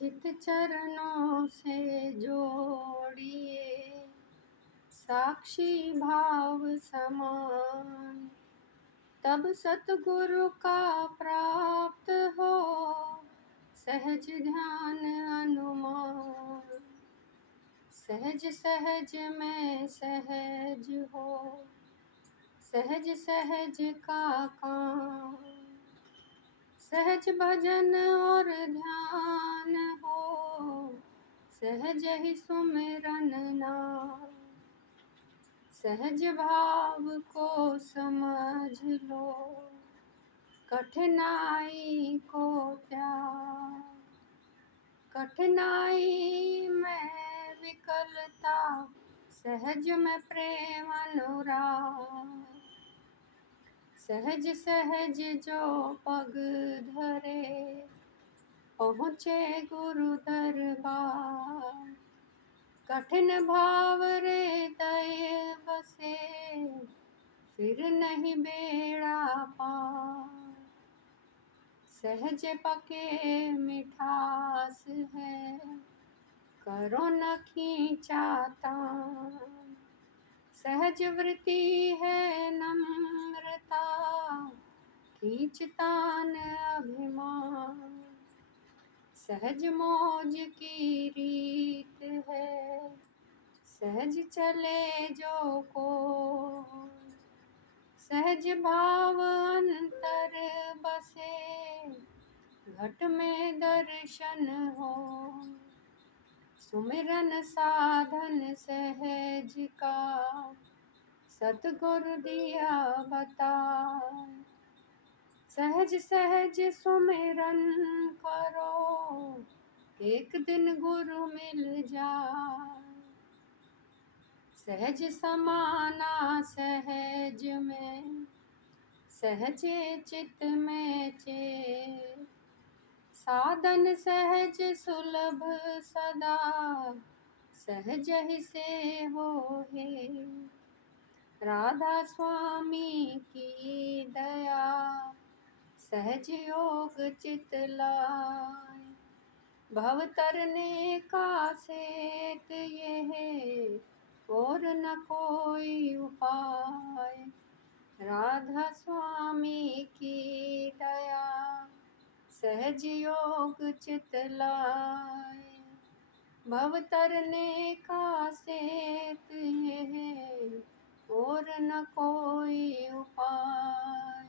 चित चरणों से जोड़िए साक्षी भाव समान, तब सतगुरु का प्राप्त हो सहज ध्यान अनुमान। सहज सहज में सहज हो सहज सहज का काम, सहज भजन और ध्यान हो सहज ही सुमिरन नाम। सहज भाव को समझ लो कठिनाई को त्याग। कठिनाई में विकलता सहज में प्रेम अनुराग। सहज सहज जो पग धरे पहुँचे गुरु दरबार। कठिन भाव हृदय बसे फिर नहीं बेड़ा पार। सहज पके मिठास है करो न खींचाता। सहज वृत्ति है नम्रता खींचतान अभिमान। सहज मौज की रीत है सहज चले जो को। सहज भाव अंतर बसे घट में दर्शन हो। सुमिरन साधन सहज का सतगुरु दिया बता। सहज सहज सुमिरन करो एक दिन गुरु मिल जाए। सहज समाना सहज में सहजे चित में चेत। साधन सहज सुलभ सदा सहज ही से हो हे। राधा स्वामी की दया सहज योग चित लाए। भव तरने का सेत ये है और न कोई उपाय। राधा स्वामी की दया सहज योग चित लाए। भव तरने का सेत ये है और न कोई उपाय।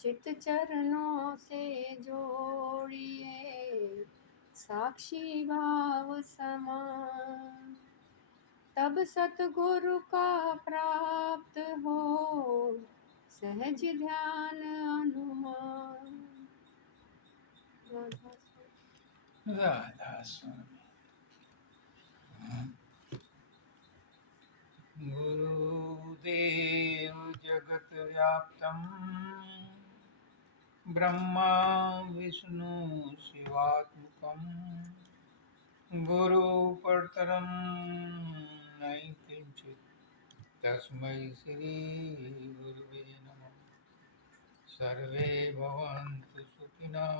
चित चरणों से जोड़िए साक्षी भाव समान, तब सतगुरु का प्राप्त हो सहज ध्यान अनुमान। राधा स्वामी। गुरुदेव जगत व्याप्तम् ब्रह्मा विष्णु शिवात्मकम् गुरु परतरं नहि किंचित् तस्मै श्री गुरुवे नमः। सर्वे भवन्तु सुखिनः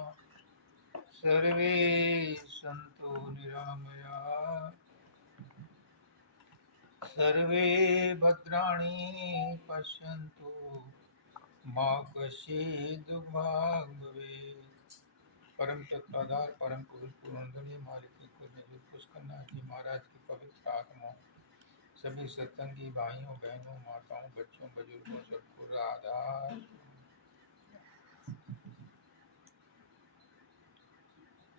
सर्वे सन्तु निरामयाः सर्वे भद्राणि पश्यन्तु मा कश्चित् दुर्भाग् भवेत्। परम तत्वाधार परम पुरुष पूर्णधनी मालिक की खुद पुष्करना जी महाराज की पवित्र आत्माओं सभी सत्संगी भाइयों बहनों माताओं बच्चों बुजुर्गों सबको राधा।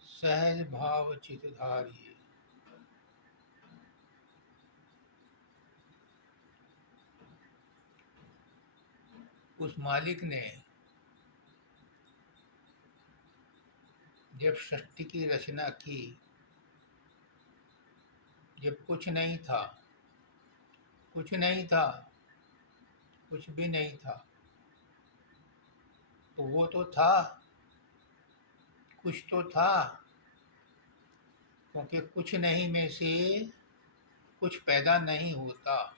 सहज भाव चित धारिये। उस मालिक ने जब सृष्टि की रचना की, जब कुछ नहीं था, कुछ नहीं था, कुछ भी नहीं था, तो वो तो था, कुछ तो था, क्योंकि कुछ नहीं में से कुछ पैदा नहीं होता।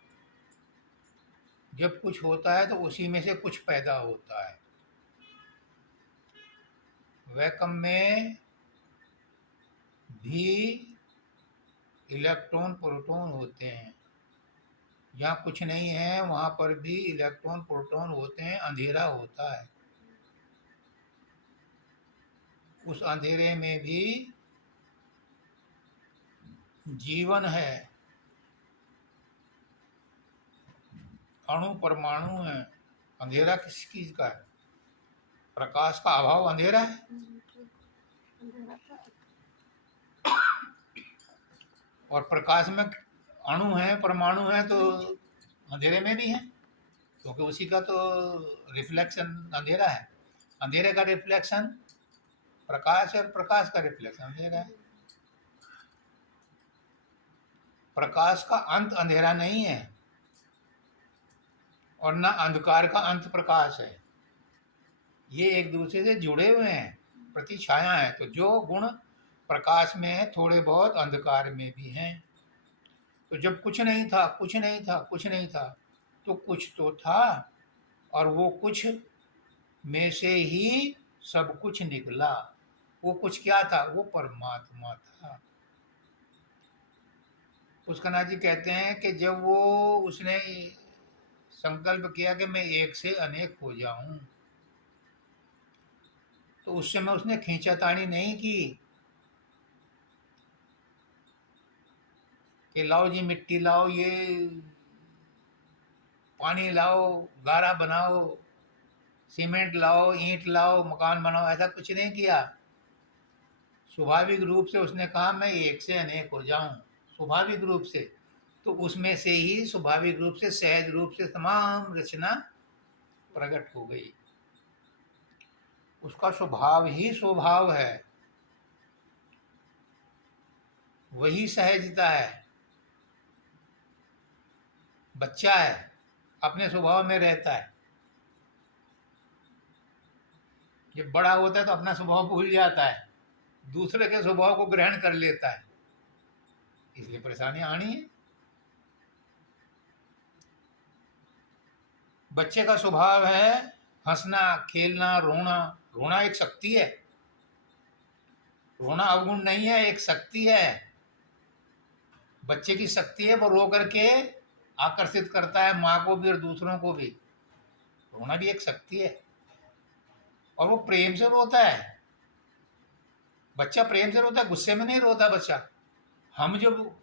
जब कुछ होता है तो उसी में से कुछ पैदा होता है। वैकम में भी इलेक्ट्रॉन प्रोटॉन होते हैं। जहाँ कुछ नहीं है वहाँ पर भी इलेक्ट्रॉन प्रोटॉन होते हैं, अंधेरा होता है। उस अंधेरे में भी जीवन है, अणु परमाणु है। अंधेरा किस चीज का है? प्रकाश का अभाव अंधेरा है। अंधेरा का और प्रकाश में अणु है, परमाणु है, तो अंधेरे में भी है, क्योंकि उसी का तो रिफ्लेक्शन अंधेरा है। अंधेरे का रिफ्लेक्शन प्रकाश है और प्रकाश का रिफ्लेक्शन अंधेरा है। प्रकाश का अंत अंधेरा नहीं है और ना अंधकार का अंत प्रकाश है। ये एक दूसरे से जुड़े हुए हैं, प्रतिछाया है। तो जो गुण प्रकाश में है थोड़े बहुत अंधकार में भी हैं। तो जब कुछ नहीं था, कुछ नहीं था, कुछ नहीं था, तो कुछ तो था, और वो कुछ में से ही सब कुछ निकला। वो कुछ क्या था? वो परमात्मा था। पुष्कना जी कहते हैं कि जब वो उसने संकल्प किया कि मैं एक से अनेक हो जाऊं, तो उस समय उसने खींचातानी नहीं की कि लाओ जी मिट्टी लाओ, ये पानी लाओ, गारा बनाओ, सीमेंट लाओ, ईंट लाओ, मकान बनाओ। ऐसा कुछ नहीं किया। स्वाभाविक रूप से उसने कहा मैं एक से अनेक हो जाऊं, स्वाभाविक रूप से। तो उसमें से ही स्वाभाविक रूप से, सहज रूप से तमाम रचना प्रकट हो गई। उसका स्वभाव ही स्वभाव है, वही सहजता है। बच्चा है, अपने स्वभाव में रहता है। जब बड़ा होता है तो अपना स्वभाव भूल जाता है, दूसरे के स्वभाव को ग्रहण कर लेता है, इसलिए परेशानी आनी है। बच्चे का स्वभाव है हंसना, खेलना, रोना। रोना एक शक्ति है, रोना अवगुण नहीं है, एक शक्ति है। बच्चे की शक्ति है, वो रो करके आकर्षित करता है माँ को भी और दूसरों को भी। रोना भी एक शक्ति है, और वो प्रेम से रोता है। बच्चा प्रेम से रोता है, गुस्से में नहीं रोता बच्चा। हम जब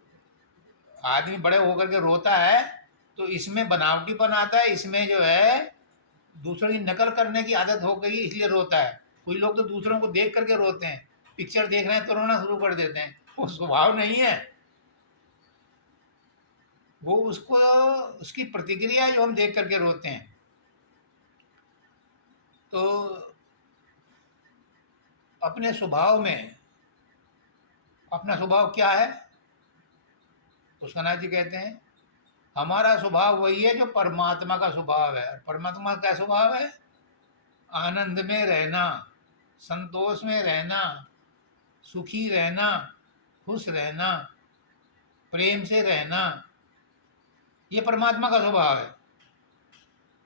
आदमी बड़े होकर के रोता है तो इसमें बनावटीपन आता है, इसमें जो है दूसरों की नकल करने की आदत हो गई, इसलिए रोता है। कोई लोग तो दूसरों को देख करके रोते हैं, पिक्चर देख रहे हैं तो रोना शुरू कर देते हैं। वो स्वभाव नहीं है, वो उसको उसकी प्रतिक्रिया जो हम देख करके रोते हैं। तो अपने स्वभाव में, अपना स्वभाव क्या है? पुष्कनाथ जी कहते हैं हमारा स्वभाव वही है जो परमात्मा का स्वभाव है। और परमात्मा का स्वभाव है आनंद में रहना, संतोष में रहना, सुखी रहना, खुश रहना, प्रेम से रहना। ये परमात्मा का स्वभाव है।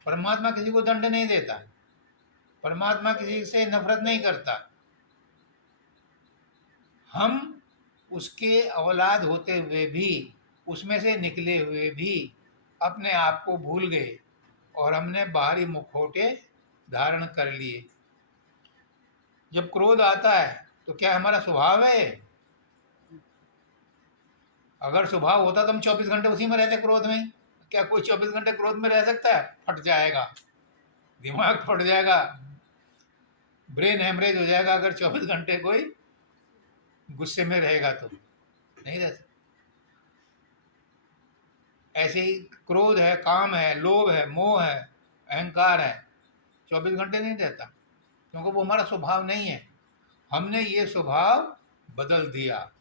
परमात्मा किसी को दंड नहीं देता, परमात्मा किसी से नफरत नहीं करता। हम उसके औलाद होते हुए भी, उसमें से निकले हुए भी अपने आप को भूल गए और हमने बाहरी मुखौटे धारण कर लिए। जब क्रोध आता है तो क्या हमारा स्वभाव है? अगर स्वभाव होता तो हम 24 घंटे उसी में रहते, क्रोध में। क्या कोई 24 घंटे क्रोध में रह सकता है? फट जाएगा, दिमाग फट जाएगा, ब्रेन हेमरेज हो जाएगा अगर 24 घंटे कोई गुस्से में रहेगा तो नहीं रह सकता। ऐसे ही क्रोध है, काम है, लोभ है, मोह है, अहंकार है, 24 घंटे नहीं रहता, क्योंकि वो हमारा स्वभाव नहीं है। हमने ये स्वभाव बदल दिया,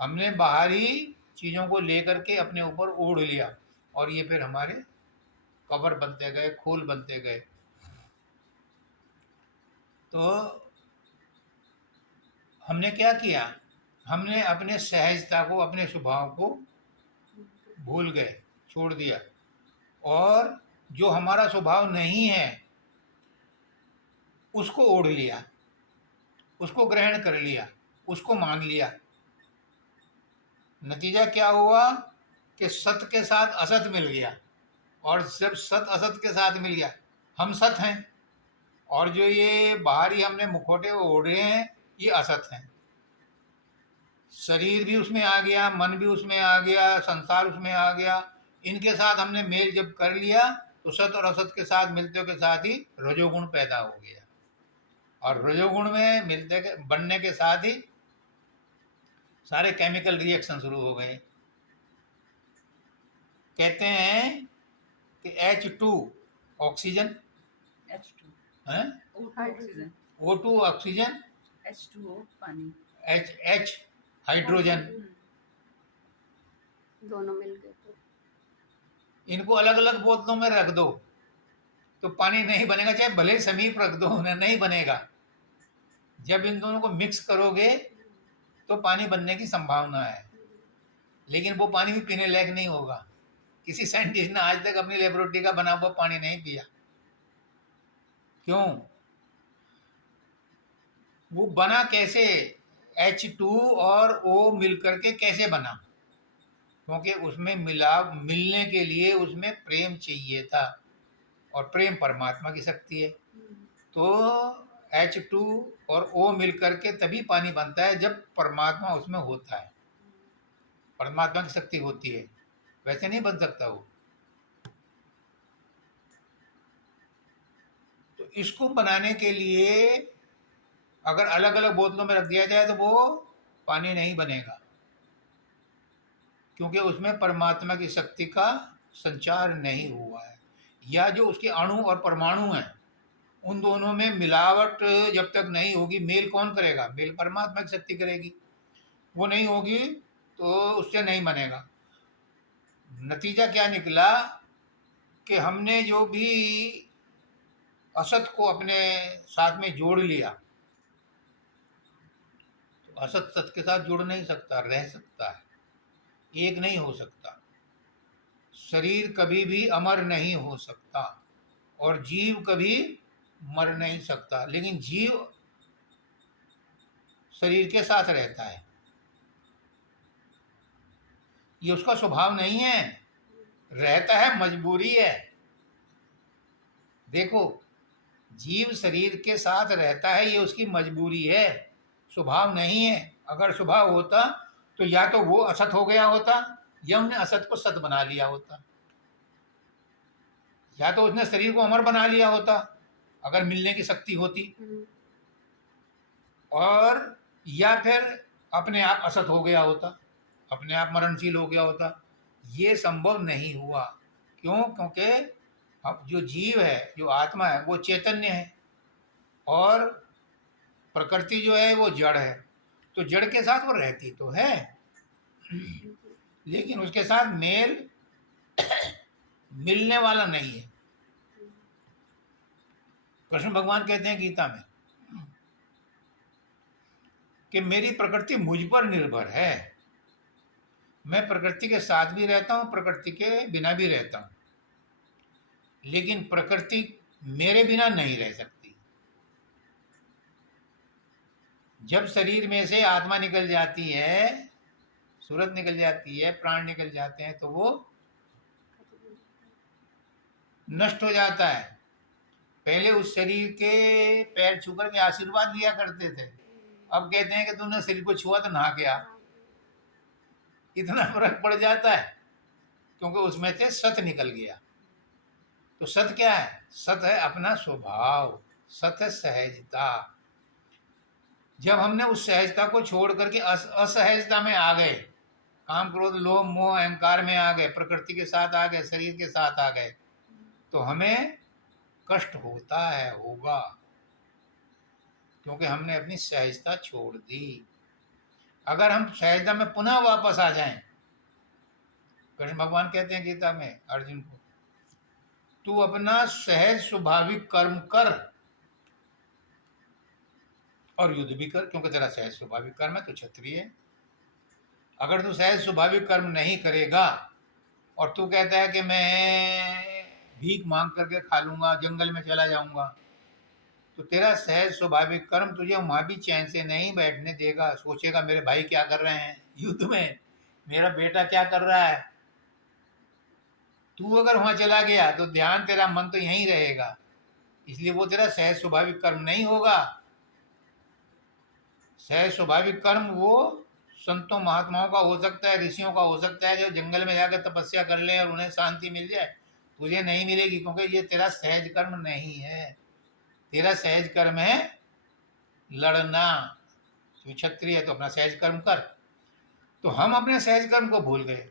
हमने बाहरी चीज़ों को लेकर के अपने ऊपर ओढ़ लिया, और ये फिर हमारे कवर बनते गए, खोल बनते गए। तो हमने क्या किया? हमने अपने सहजता को, अपने स्वभाव को भूल गए, छोड़ दिया, और जो हमारा स्वभाव नहीं है उसको ओढ़ लिया, उसको ग्रहण कर लिया, उसको मान लिया। नतीजा क्या हुआ कि सत के साथ असत मिल गया, और जब सत असत के साथ मिल गया, हम सत हैं, और जो ये बाहरी हमने मुखौटे ओढ़े हैं ये असत हैं। शरीर भी उसमें आ गया, मन भी उसमें आ गया, संसार उसमें आ गया। इनके साथ हमने मेल जब कर लिया तो सत और असत के साथ मिलते के साथ ही रजोगुण पैदा हो गया, और रजोगुण में मिलते के बनने के साथ ही सारे केमिकल रिएक्शन शुरू हो गए। कहते हैं कि H2 ऑक्सीजन H2 है, O2 oxygen, O2 oxygen, H2O पानी, H हाइड्रोजन। दोनों मिल गए तो इनको अलग अलग बोतलों में रख दो तो पानी नहीं बनेगा, चाहे भले ही समीप रख दो उन्हें नहीं बनेगा। जब इन दोनों को मिक्स करोगे तो पानी बनने की संभावना है, लेकिन वो पानी भी पीने लायक नहीं होगा। किसी साइंटिस्ट ने आज तक अपनी लेबोरेटरी का बना हुआ पानी नहीं पिया। क्यों? वो बना कैसे? H2 और O मिलकर के कैसे बना? क्योंकि उसमें मिलने के लिए उसमें प्रेम चाहिए था, और प्रेम परमात्मा की शक्ति है। तो H2 और O मिलकर के तभी पानी बनता है जब परमात्मा उसमें होता है, परमात्मा की शक्ति होती है, वैसे नहीं बन सकता वो। तो इसको बनाने के लिए अगर अलग अलग बोतलों में रख दिया जाए तो वो पानी नहीं बनेगा, क्योंकि उसमें परमात्मा की शक्ति का संचार नहीं हुआ है। या जो उसके अणु और परमाणु हैं उन दोनों में मिलावट जब तक नहीं होगी, मेल कौन करेगा? मेल परमात्मा की शक्ति करेगी। वो नहीं होगी तो उससे नहीं बनेगा। नतीजा क्या निकला कि हमने जो भी असत को अपने साथ में जोड़ लिया, तो असत सत के साथ जुड़ नहीं सकता, रह सकता है, एक नहीं हो सकता। शरीर कभी भी अमर नहीं हो सकता और जीव कभी मर नहीं सकता, लेकिन जीव शरीर के साथ रहता है, ये उसका स्वभाव नहीं है। रहता है, मजबूरी है। देखो, जीव शरीर के साथ रहता है, ये उसकी मजबूरी है, स्वभाव नहीं है। अगर स्वभाव होता तो या तो वो असत हो गया होता या हमने असत को सत बना लिया होता, या तो उसने शरीर को अमर बना लिया होता अगर मिलने की शक्ति होती, और या फिर अपने आप असत हो गया होता, अपने आप मरणशील हो गया होता। ये संभव नहीं हुआ। क्यों? क्योंकि अब जो जीव है, जो आत्मा है, वो चैतन्य है, और प्रकृति जो है वो जड़ है। तो जड़ के साथ वो रहती तो है, लेकिन उसके साथ मेल मिलने वाला नहीं है। कृष्ण भगवान कहते हैं गीता में कि मेरी प्रकृति मुझ पर निर्भर है, मैं प्रकृति के साथ भी रहता हूँ, प्रकृति के बिना भी रहता हूँ, लेकिन प्रकृति मेरे बिना नहीं रह सकती। जब शरीर में से आत्मा निकल जाती है, सूरत निकल जाती है, प्राण निकल जाते हैं, तो वो नष्ट हो जाता है। पहले उस शरीर के पैर छूकर के आशीर्वाद दिया करते थे, अब कहते हैं कि तुमने शरीर को छुआ तो नहा के आ। इतना फर्क पड़ जाता है, क्योंकि उसमें से सत निकल गया। तो सत क्या है? सत है अपना स्वभाव, सत है सहजता। जब हमने उस सहजता को छोड़ करके असहजता में आ गए, काम क्रोध लोभ मोह अहंकार में आ गए, प्रकृति के साथ आ गए, शरीर के साथ आ गए, तो हमें कष्ट होता है, होगा, क्योंकि हमने अपनी सहजता छोड़ दी। अगर हम सहजता में पुनः वापस आ जाएं, कृष्ण भगवान कहते हैं गीता में अर्जुन को, तू अपना सहज स्वाभाविक कर्म कर और युद्ध भी कर, क्योंकि तेरा सहज स्वाभाविक कर्म है, तू क्षत्रिय है। अगर तू सहज स्वाभाविक कर्म नहीं करेगा और तू कहता है कि मैं भीख मांग करके खा लूंगा, जंगल में चला जाऊंगा, तो तेरा सहज स्वाभाविक कर्म तुझे वहां भी चैन से नहीं बैठने देगा। सोचेगा मेरे भाई क्या कर रहे हैं युद्ध में, मेरा बेटा क्या कर रहा है। तू अगर वहां चला गया तो ध्यान, तेरा मन तो यहीं रहेगा, इसलिए वो तेरा सहज स्वाभाविक कर्म नहीं होगा। सहज स्वाभाविक कर्म वो संतों महात्माओं का हो सकता है, ऋषियों का हो सकता है, जो जंगल में जाकर तपस्या कर ले और उन्हें शांति मिल जाए। तुझे नहीं मिलेगी, क्योंकि ये तेरा सहज कर्म नहीं है। तेरा सहज कर्म है लड़ना। तू क्षत्रिय है तो अपना सहज कर्म कर। तो हम अपने सहज कर्म को भूल गए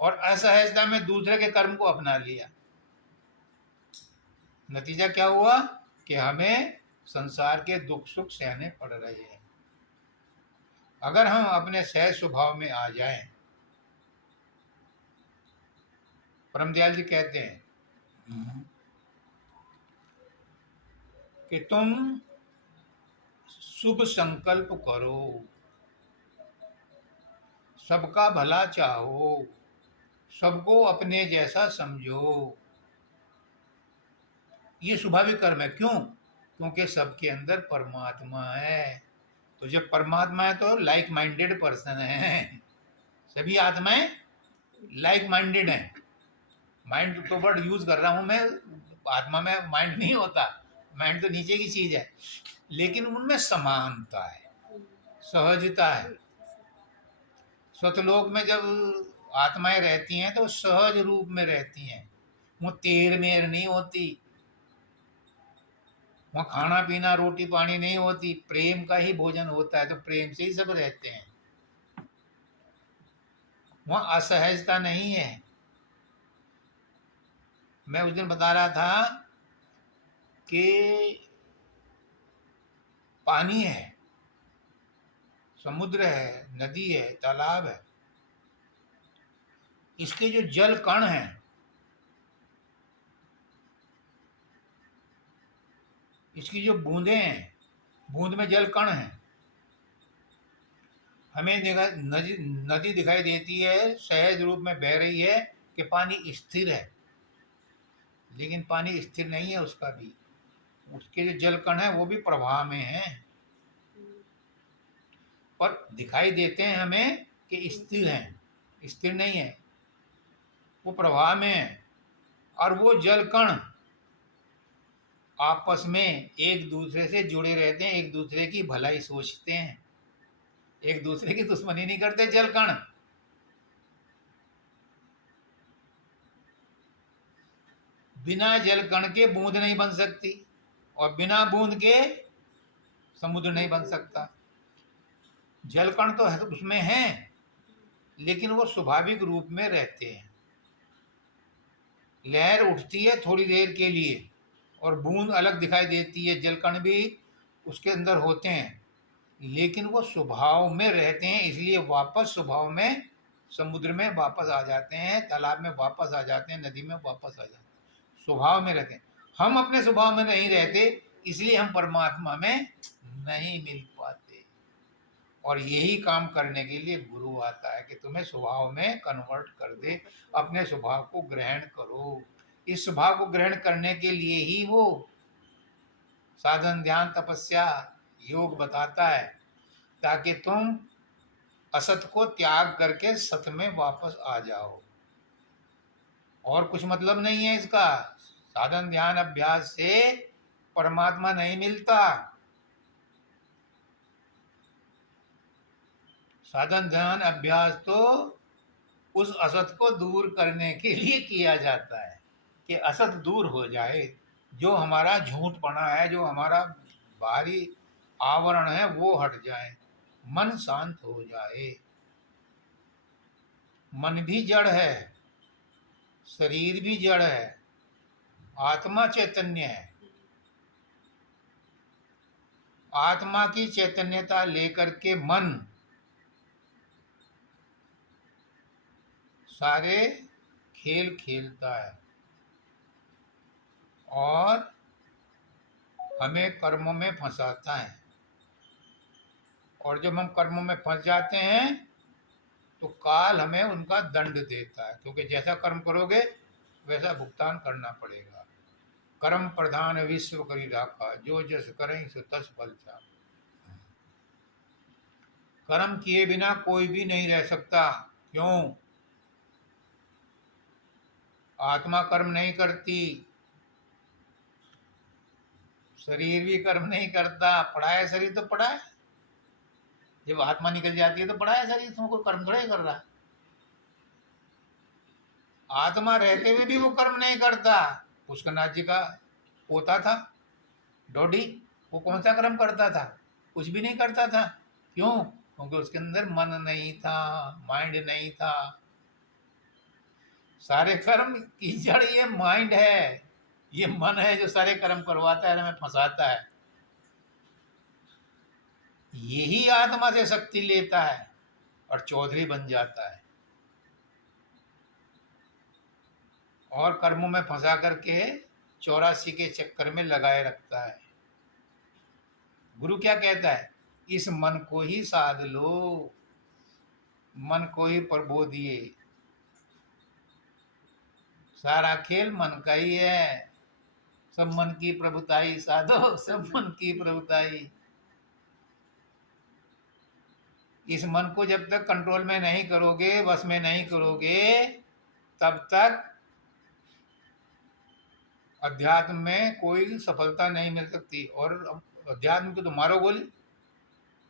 और असहजता में दूसरे के कर्म को अपना लिया। नतीजा क्या हुआ कि हमें संसार के दुख सुख सहने पड़ रहे हैं। अगर हम अपने सहज स्वभाव में आ जाएं, परमदयाल जी कहते हैं कि तुम शुभ संकल्प करो, सबका भला चाहो, सबको अपने जैसा समझो। ये स्वाभाविक कर्म है। क्यों? क्योंकि सबके अंदर परमात्मा है। तो जब परमात्मा है तो लाइक माइंडेड पर्सन है। सभी आत्माएं लाइक माइंडेड हैं। माइंड तो वर्ड यूज कर रहा हूं मैं, आत्मा में माइंड नहीं होता, माइंड तो नीचे की चीज है, लेकिन उनमें समानता है, सहजता है। स्वतलोक में जब आत्माएं रहती हैं तो सहज रूप में रहती हैं, वो तेर मेर नहीं होती, वहाँ खाना पीना रोटी पानी नहीं होती, प्रेम का ही भोजन होता है, तो प्रेम से ही सब रहते हैं। वहाँ असहजता नहीं है। मैं उस दिन बता रहा था कि पानी है, समुद्र है, नदी है, तालाब है, इसके जो जल कण हैं, इसकी जो बूंदें हैं, बूंद में जल कण हैं, हमें नदी दिखाई देती है, सहज रूप में बह रही है कि पानी स्थिर है, लेकिन पानी स्थिर नहीं है उसका भी। उसके जो जल कण है वो भी प्रवाह में है, पर दिखाई देते हैं हमें कि स्थिर हैं, स्थिर नहीं है, वो प्रवाह में है। और वो जल कण आपस में एक दूसरे से जुड़े रहते हैं, एक दूसरे की भलाई सोचते हैं, एक दूसरे की दुश्मनी नहीं करते। जल कण बिना जल कण के बूंद नहीं बन सकती, और बिना बूंद के समुद्र नहीं बन सकता। जल कण तो है, उसमें हैं, लेकिन वो स्वाभाविक रूप में रहते हैं। लहर उठती है थोड़ी देर के लिए और बूंद अलग दिखाई देती है, जल कण भी उसके अंदर होते हैं, लेकिन वो स्वभाव में रहते हैं, इसलिए वापस स्वभाव में समुद्र में वापस आ जाते हैं, तालाब में वापस आ जाते हैं, नदी में वापस आ जाते हैं, स्वभाव में रहते हैं। हम अपने स्वभाव में नहीं रहते, इसलिए हम परमात्मा में नहीं मिल पाते। और यही काम करने के लिए गुरु आता है कि तुम्हें स्वभाव में कन्वर्ट कर दे, अपने स्वभाव को ग्रहण करो। इस स्वभाव को ग्रहण करने के लिए ही वो साधन ध्यान तपस्या योग बताता है, ताकि तुम असत को त्याग करके सत में वापस आ जाओ। और कुछ मतलब नहीं है इसका। साधन ध्यान अभ्यास से परमात्मा नहीं मिलता। साधन ध्यान अभ्यास तो उस असत को दूर करने के लिए किया जाता है कि असत दूर हो जाए, जो हमारा झूठपना है, जो हमारा बाहरी आवरण है वो हट जाए, मन शांत हो जाए। मन भी जड़ है, शरीर भी जड़ है, आत्मा चैतन्य है। आत्मा की चैतन्यता लेकर के मन सारे खेल खेलता है और हमें कर्मों में फंसाता है। और जब हम कर्मों में फंस जाते हैं तो काल हमें उनका दंड देता है, क्योंकि जैसा कर्म करोगे वैसा भुगतान करना पड़ेगा। कर्म प्रधान विश्व करी राखा, जो जस करें सो तस फल चाह। कर्म किए बिना कोई भी नहीं रह सकता। क्यों? आत्मा कर्म नहीं करती, शरीर भी कर्म नहीं करता। पड़ा है शरीर तो पड़ा है, जब आत्मा निकल जाती है तो पड़ा है शरीर, तुमको कर्म थोड़ा ही कर रहा। आत्मा रहते हुए भी वो कर्म नहीं करता। पुष्करनाथ जी का पोता था डोडी, वो कौन सा कर्म करता था? कुछ भी नहीं करता था। क्यों? क्योंकि उसके अंदर मन नहीं था, माइंड नहीं था। सारे कर्म की जड़ ये माइंड है, ये मन है जो सारे कर्म करवाता है, हमें फंसाता है। यही आत्मा से शक्ति लेता है और चौधरी बन जाता है और कर्मों में फंसा करके 84 के चक्कर में लगाए रखता है। गुरु क्या कहता है? इस मन को ही साध लो, मन को ही प्रबोधिए। सारा खेल मन का ही है। सब मन की प्रभुताई साधो, सब मन की प्रभुताई। इस मन को जब तक कंट्रोल में नहीं करोगे, वश में नहीं करोगे, तब तक अध्यात्म में कोई सफलता नहीं मिल सकती। और अध्यात्म की तो मारो गोली,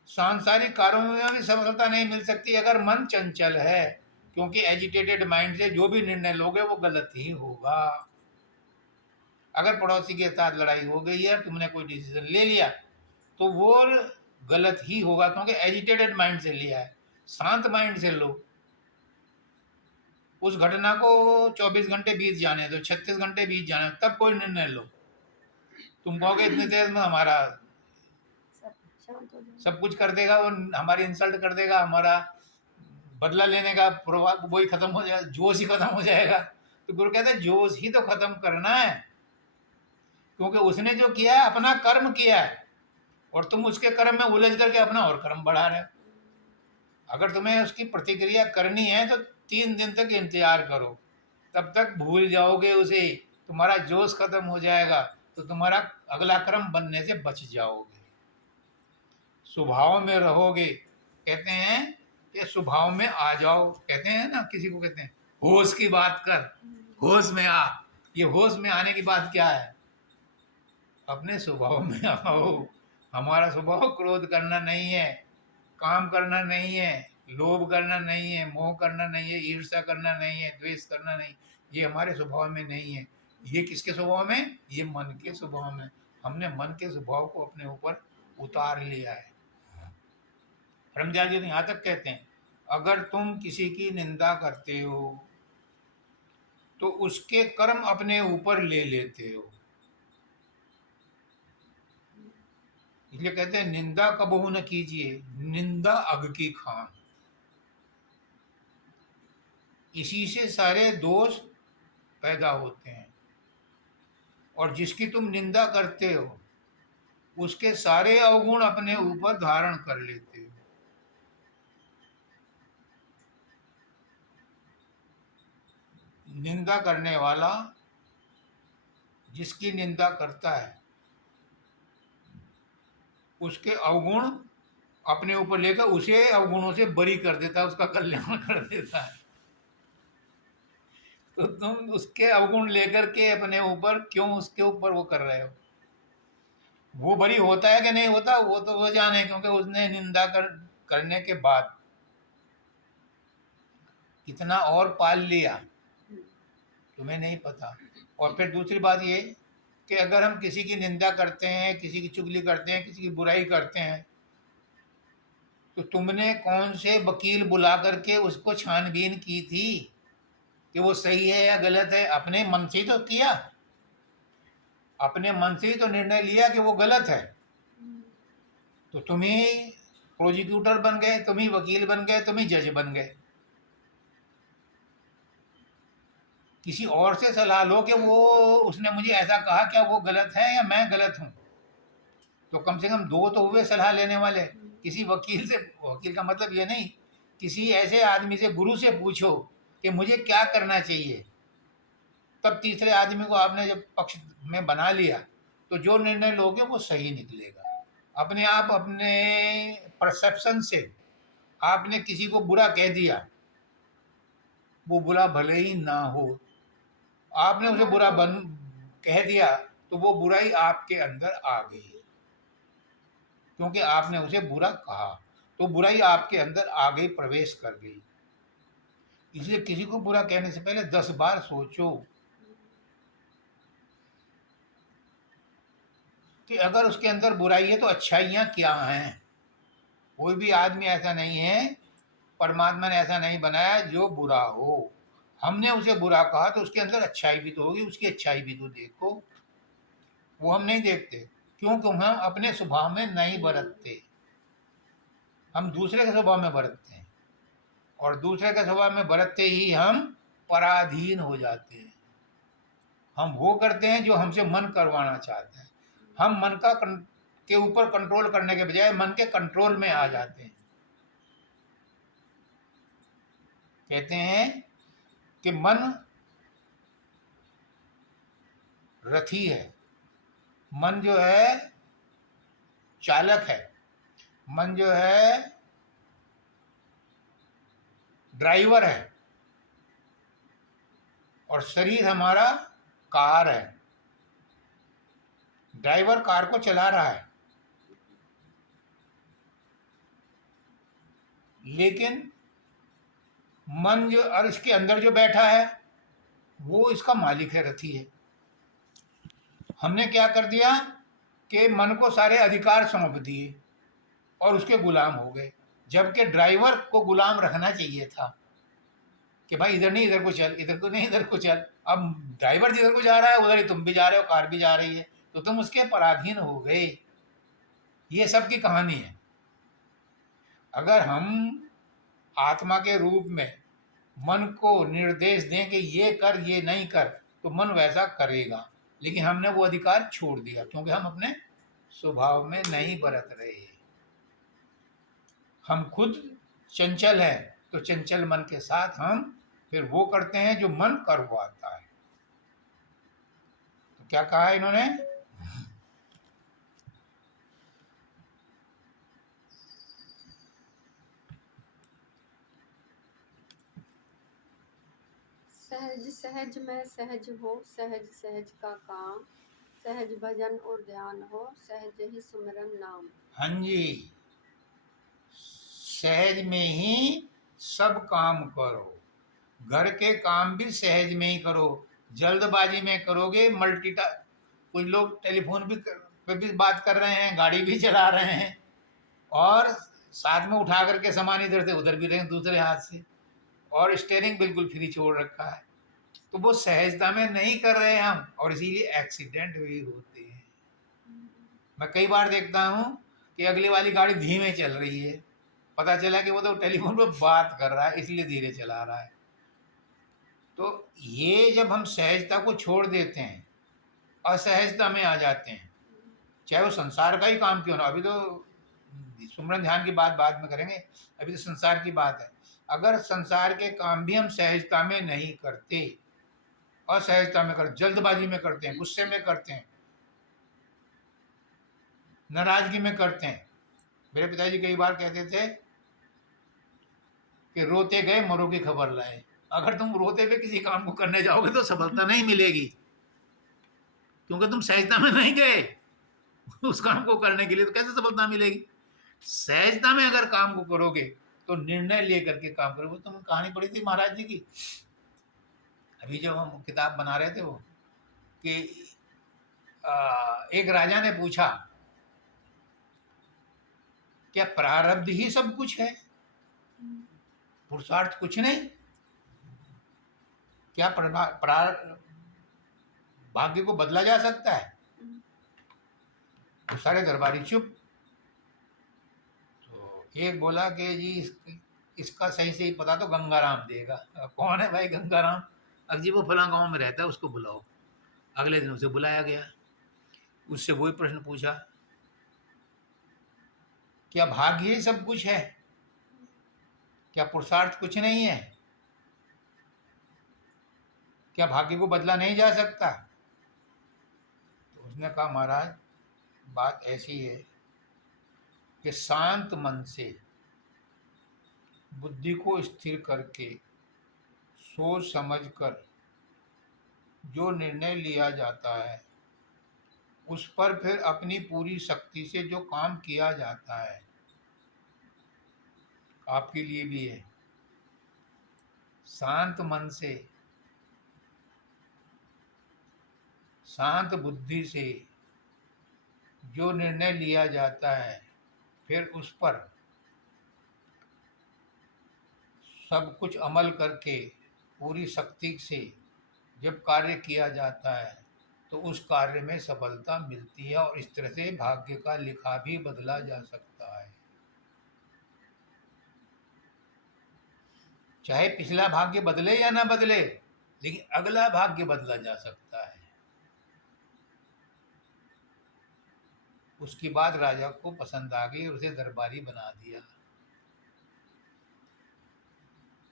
सांसारिक कार्यों में भी सफलता नहीं मिल सकती अगर मन चंचल है। क्योंकि एजिटेटेड माइंड से जो भी निर्णय लोगे वो गलत ही होगा। अगर पड़ोसी के साथ लड़ाई हो गई है, तुमने कोई डिसीजन ले लिया, तो वो गलत ही होगा, क्योंकि एजिटेटेड माइंड से लिया है। शांत माइंड से लो, उस घटना को 24 घंटे बीत जाने दो, 36 घंटे बीत जाने, तब कोई निर्णय लो। तुम कहोगे इतने देर में हमारा सब शांत हो जाए। सब कुछ कर देगा, वो हमारी इंसल्ट कर देगा, हमारा बदला लेने का प्रभाव वही खत्म हो जाएगा, जोश ही खत्म हो जाएगा। तो गुरु कहते हैं जोश ही तो खत्म करना है, क्योंकि उसने जो किया है अपना कर्म किया है और तुम उसके कर्म में उलझ करके अपना और कर्म बढ़ा रहे हो। अगर तुम्हें उसकी प्रतिक्रिया करनी है तो 3 दिन तक इंतजार करो, तब तक भूल जाओगे उसे, तुम्हारा जोश खत्म हो जाएगा, तो तुम्हारा अगला कर्म बनने से बच जाओगे। स्वभाव में रहोगे। कहते हैं कि स्वभाव में आ जाओ। कहते हैं ना, किसी को कहते हैं होश की बात कर, होश में आ। ये होश में आने की बात क्या है? अपने स्वभाव में आओ। हमारा स्वभाव क्रोध करना नहीं है, काम करना नहीं है, लोभ करना नहीं है, मोह करना नहीं है, ईर्ष्या करना नहीं है, द्वेष करना नहीं। ये हमारे स्वभाव में नहीं है। ये किसके स्वभाव में? ये मन के स्वभाव में। हमने मन के स्वभाव को अपने ऊपर उतार लिया है। ब्रह्मचारी जी तो यहाँ तक कहते हैं, अगर तुम किसी की निंदा करते हो तो उसके कर्म अपने ऊपर ले लेते हो। इसलिए कहते हैं निंदा कबहू न कीजिए, निंदा अग की खान। इसी से सारे दोष पैदा होते हैं। और जिसकी तुम निंदा करते हो उसके सारे अवगुण अपने ऊपर धारण कर लेते हो। निंदा करने वाला जिसकी निंदा करता है उसके अवगुण अपने ऊपर लेकर उसे अवगुणों से बरी कर देता है, उसका कल्याण कर देता है। तो तुम उसके अवगुण लेकर के अपने ऊपर क्यों उसके ऊपर वो कर रहे हो? वो बरी होता है कि नहीं होता वो तो वो जाने, क्योंकि उसने निंदा करने के बाद कितना और पाल लिया तुम्हें नहीं पता। और फिर दूसरी बात ये कि अगर हम किसी की निंदा करते हैं, किसी की चुगली करते हैं, किसी की बुराई करते हैं, तो तुमने कौन से वकील बुला करके उसको छानबीन की थी कि वो सही है या गलत है? अपने मन से ही तो किया, अपने मन से ही तो निर्णय लिया कि वो गलत है। तो तुम ही प्रोसिक्यूटर बन गए, तुम ही वकील बन गए, तुम ही जज बन गए। किसी और से सलाह लो कि वो उसने मुझे ऐसा कहा, क्या वो गलत है या मैं गलत हूँ? तो कम से कम 2 तो हुए सलाह लेने वाले। किसी वकील से, वकील का मतलब ये नहीं, किसी ऐसे आदमी से, गुरु से पूछो कि मुझे क्या करना चाहिए। तब तीसरे आदमी को आपने जब पक्ष में बना लिया तो जो निर्णय लोगे वो सही निकलेगा। अपने आप अपने परसेप्शन से आपने किसी को बुरा कह दिया, वो बुरा भले ही ना हो, आपने उसे बुरा कह दिया तो वो बुराई आपके अंदर आ गई, क्योंकि आपने उसे बुरा कहा तो बुराई आपके अंदर आ गई, प्रवेश कर गई। इसलिए किसी को बुरा कहने से पहले 10 बार सोचो कि अगर उसके अंदर बुराई है तो अच्छाइयाँ क्या हैं। कोई भी आदमी ऐसा नहीं है, परमात्मा ने ऐसा नहीं बनाया जो बुरा हो। हमने उसे बुरा कहा तो उसके अंदर अच्छाई भी तो होगी, उसकी अच्छाई भी तो देखो। वो हम नहीं देखते, क्योंकि हम अपने स्वभाव में नहीं बरतते, हम दूसरे के स्वभाव में बरतते हैं, और दूसरे के स्वभाव में बरतते ही हम पराधीन हो जाते हैं। हम वो करते हैं जो हमसे मन करवाना चाहते हैं। हम मन के ऊपर कंट्रोल करने के बजाय मन के कंट्रोल में आ जाते हैं। कहते हैं कि मन रथी है, मन जो है चालक है, मन जो है ड्राइवर है, और शरीर हमारा कार है। ड्राइवर कार को चला रहा है, लेकिन मन जो और इसके अंदर जो बैठा है वो इसका मालिक है, रथी है। हमने क्या कर दिया कि मन को सारे अधिकार सौंप दिए और उसके गुलाम हो गए, जबकि ड्राइवर को गुलाम रखना चाहिए था कि भाई इधर नहीं इधर को चल, इधर को नहीं इधर को चल। अब ड्राइवर जिधर को जा रहा है उधर ही तुम भी जा रहे हो, कार भी जा रही है, तो तुम उसके पराधीन हो गए। ये सब की कहानी है। अगर हम आत्मा के रूप में मन को निर्देश दें कि ये कर ये नहीं कर, तो मन वैसा करेगा, लेकिन हमने वो अधिकार छोड़ दिया क्योंकि हम अपने स्वभाव में नहीं बरत रहे। हम खुद चंचल हैं, तो चंचल मन के साथ हम फिर वो करते हैं जो मन करवाता है। तो क्या कहा इन्होंने? सहज सहज में सहज हो, सहज सहज का काम, सहज भजन और ध्यान हो, सहज ही सुमिरन नाम। हाँ जी, सहज में ही सब काम करो। घर के काम भी सहज में ही करो। जल्दबाजी में करोगे कुछ लोग टेलीफोन पे भी बात कर रहे हैं, गाड़ी भी चला रहे हैं, और साथ में उठा करके सामान इधर से उधर भी रहे दूसरे हाथ से, और स्टेयरिंग बिल्कुल फ्री छोड़ रखा है। तो वो सहजता में नहीं कर रहे हम, और इसीलिए एक्सीडेंट भी होते हैं। मैं कई बार देखता हूँ कि अगली वाली गाड़ी धीमे चल रही है, पता चला कि वो तो टेलीफोन पे बात कर रहा है इसलिए धीरे चला रहा है। तो ये जब हम सहजता को छोड़ देते हैं, असहजता में आ जाते हैं, चाहे वो संसार का ही काम क्यों ना, अभी तो सुमरन ध्यान की बात बाद में करेंगे, अभी तो संसार की बात है। अगर संसार के काम भी हम सहजता में नहीं करते, असहजता में करते, जल्दबाजी में करते हैं, गुस्से में करते हैं, नाराजगी में करते हैं। मेरे पिताजी कई बार कहते थे कि रोते गए मरो की खबर लाए। अगर तुम रोते हुए किसी काम को करने जाओगे तो सफलता नहीं मिलेगी, क्योंकि तुम सहजता में नहीं गए उस काम को करने के लिए, तो कैसे सफलता मिलेगी? सहजता में अगर काम को करोगे तो निर्णय लेकर के काम करोगे। तुम कहानी पढ़ी थी महाराज जी की, अभी जब हम किताब बना रहे थे वो, कि एक राजा ने पूछा क्या प्रारब्ध ही सब कुछ है, पुरुषार्थ कुछ नहीं? क्या भाग्य को बदला जा सकता है? तो सारे दरबारी चुप। तो एक बोला कि जी इसका सही से ही पता तो गंगाराम देगा। कौन है भाई गंगाराम? अब जी वो फला गांव में रहता है, उसको बुलाओ। अगले दिन उसे बुलाया गया, उससे वही प्रश्न पूछा, क्या भाग्य ही सब कुछ है? क्या पुरुषार्थ कुछ नहीं है? क्या भाग्य को बदला नहीं जा सकता? तो उसने कहा महाराज बात ऐसी है कि शांत मन से बुद्धि को स्थिर करके सोच समझकर जो निर्णय लिया जाता है उस पर फिर अपनी पूरी शक्ति से जो काम किया जाता है, आपके लिए भी है। शांत मन से, शांत बुद्धि से जो निर्णय लिया जाता है फिर उस पर सब कुछ अमल करके पूरी शक्ति से जब कार्य किया जाता है तो उस कार्य में सफलता मिलती है और इस तरह से भाग्य का लिखा भी बदला जा सकता है। चाहे पिछला भाग्य बदले या ना बदले, लेकिन अगला भाग्य बदला जा सकता है। उसकी बात राजा को पसंद आ गई और उसे दरबारी बना दिया,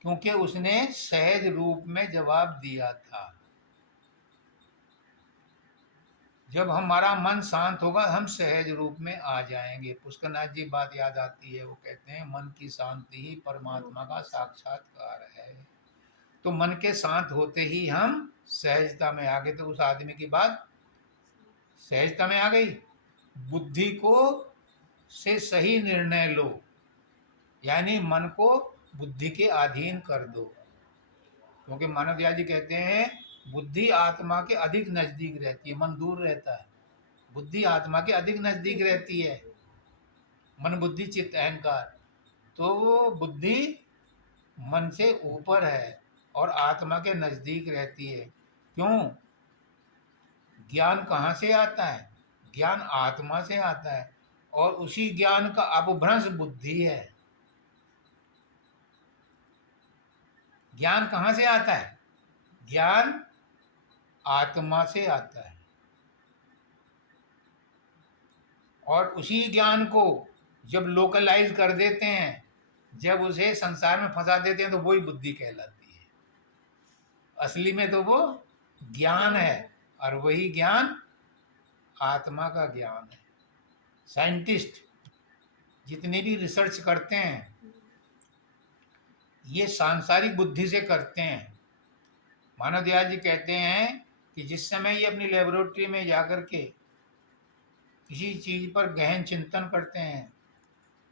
क्योंकि उसने सहज रूप में जवाब दिया था। जब हमारा मन शांत होगा हम सहज रूप में आ जाएंगे। पुष्करनाथ जी बात याद आती है, वो कहते हैं मन की शांति ही परमात्मा का साक्षात्कार है। तो मन के शांत होते ही हम सहजता में आ गए। तो उस आदमी की बात सहजता में आ गई। बुद्धि को से सही निर्णय लो, यानी मन को बुद्धि के अधीन कर दो, क्योंकि मानवदयाल जी कहते हैं बुद्धि आत्मा के अधिक नजदीक रहती है, मन दूर रहता है। बुद्धि आत्मा के अधिक नजदीक रहती है। मन बुद्धि चित्त अहंकार, तो वो बुद्धि मन से ऊपर है और आत्मा के नजदीक रहती है। क्यों? ज्ञान कहाँ से आता है? ज्ञान आत्मा से आता है और उसी ज्ञान का अपभ्रंश बुद्धि है। ज्ञान कहाँ से आता है? ज्ञान आत्मा से आता है और उसी ज्ञान को जब लोकलाइज कर देते हैं, जब उसे संसार में फंसा देते हैं, तो वही बुद्धि कहलाती है। असली में तो वो ज्ञान है और वही ज्ञान आत्मा का ज्ञान है। साइंटिस्ट जितने भी रिसर्च करते हैं ये सांसारिक बुद्धि से करते हैं। मानवदयाल जी कहते हैं कि जिस समय ये अपनी लेबोरेटरी में जाकर के किसी चीज़ पर गहन चिंतन करते हैं,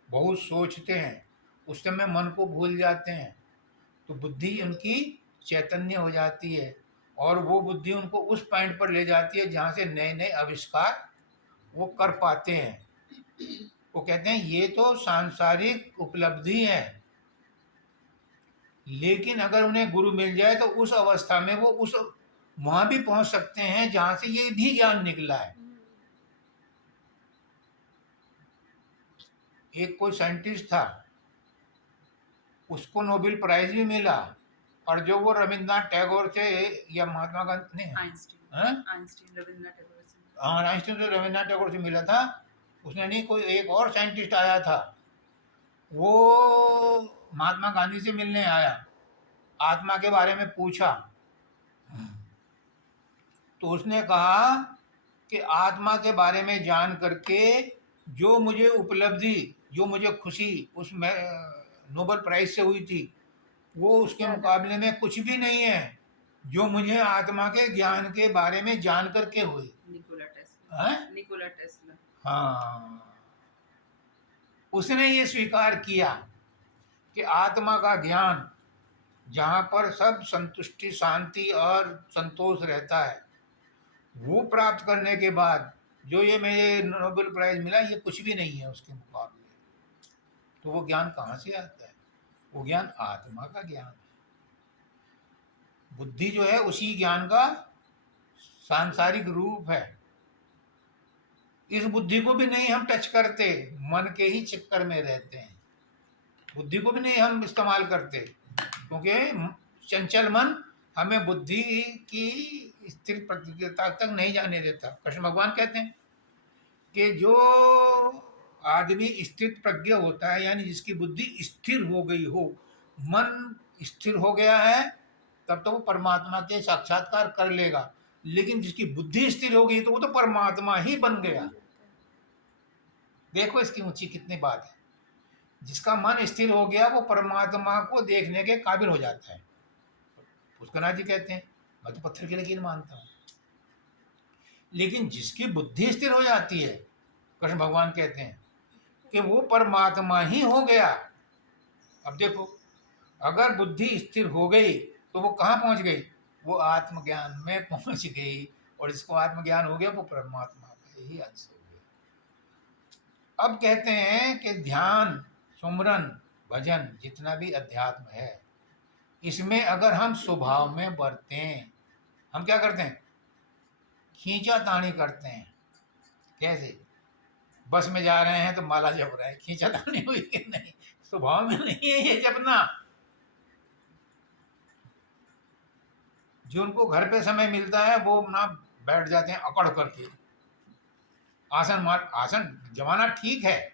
बहुत सोचते हैं, उस समय मन को भूल जाते हैं, तो बुद्धि उनकी चैतन्य हो जाती है और वो बुद्धि उनको उस पॉइंट पर ले जाती है जहाँ से नए नए आविष्कार वो कर पाते हैं। वो कहते हैं ये तो सांसारिक उपलब्धि है, लेकिन अगर उन्हें गुरु मिल जाए तो उस अवस्था में वो उस वहाँ भी पहुँच सकते हैं जहाँ से ये भी ज्ञान निकला है। एक कोई साइंटिस्ट था, उसको नोबेल प्राइज भी मिला, और जो वो रविंद्रनाथ टैगोर से या महात्मा गांधी नहीं, आइंस्टीन रविंद्रनाथ टैगोर से, हाँ आइंस्टीन से रविंद्रनाथ टैगोर से मिला था। उसने नहीं, कोई एक और साइंटिस्ट आया था, वो महात्मा गांधी से मिलने आया, आत्मा के बारे में पूछा, तो उसने कहा कि आत्मा के बारे में जान करके जो मुझे उपलब्धि, जो मुझे खुशी उस नोबेल प्राइज से हुई थी, वो उसके मुकाबले में कुछ भी नहीं है जो मुझे आत्मा के ज्ञान के बारे में जान करके हुई। Nikola Tesla. Nikola Tesla. हाँ, उसने ये स्वीकार किया कि आत्मा का ज्ञान जहाँ पर सब संतुष्टि, शांति और संतोष रहता है, वो प्राप्त करने के बाद जो ये मुझे नोबेल प्राइज मिला, ये कुछ भी नहीं है उसके मुकाबले। तो वो ज्ञान कहाँ से आता है? वो ज्ञान आत्मा का ज्ञान है। बुद्धि जो है उसी ज्ञान का सांसारिक रूप है। इस बुद्धि को भी नहीं हम टच करते, मन के ही चक्कर में रहते हैं। बुद्धि को भी नहीं हम इस्तेमाल करते, क्योंकि चंचल मन हमें बुद्धि की स्थिर प्रतिक्रियता तक नहीं जाने देता। कृष्ण भगवान कहते हैं कि जो आदमी स्थित प्रज्ञ होता है, यानी जिसकी बुद्धि स्थिर हो गई हो, मन स्थिर हो गया है, तब तो वो परमात्मा के साक्षात्कार कर लेगा। लेकिन जिसकी बुद्धि स्थिर हो गई तो वो तो परमात्मा ही बन गया। देखो इसकी ऊंची कितनी बात है। जिसका मन स्थिर हो गया वो परमात्मा को देखने के काबिल हो जाता है। पुष्करनाथ जी कहते हैं मैं तो पत्थर की लकीर मानता हूँ। लेकिन जिसकी बुद्धि स्थिर हो जाती है, कृष्ण भगवान कहते हैं कि वो परमात्मा ही हो गया। अब देखो, अगर बुद्धि स्थिर हो गई तो वो कहाँ पहुंच गई? वो आत्मज्ञान में पहुंच गई, और जिसको आत्मज्ञान हो गया वो परमात्मा का ही अंश हो गया। अब कहते हैं कि ध्यान, सुमरन, भजन, जितना भी अध्यात्म है, इसमें अगर हम स्वभाव में बरतें, हम क्या करते हैं? खींचा तानी करते हैं। कैसे? बस में जा रहे हैं तो माला जप रहे हैं, खींचा तानी हुई कि नहीं? स्वभाव में नहीं है ये जपना। जो उनको घर पे समय मिलता है वो ना बैठ जाते हैं अकड़ करके, आसन जमाना ठीक है,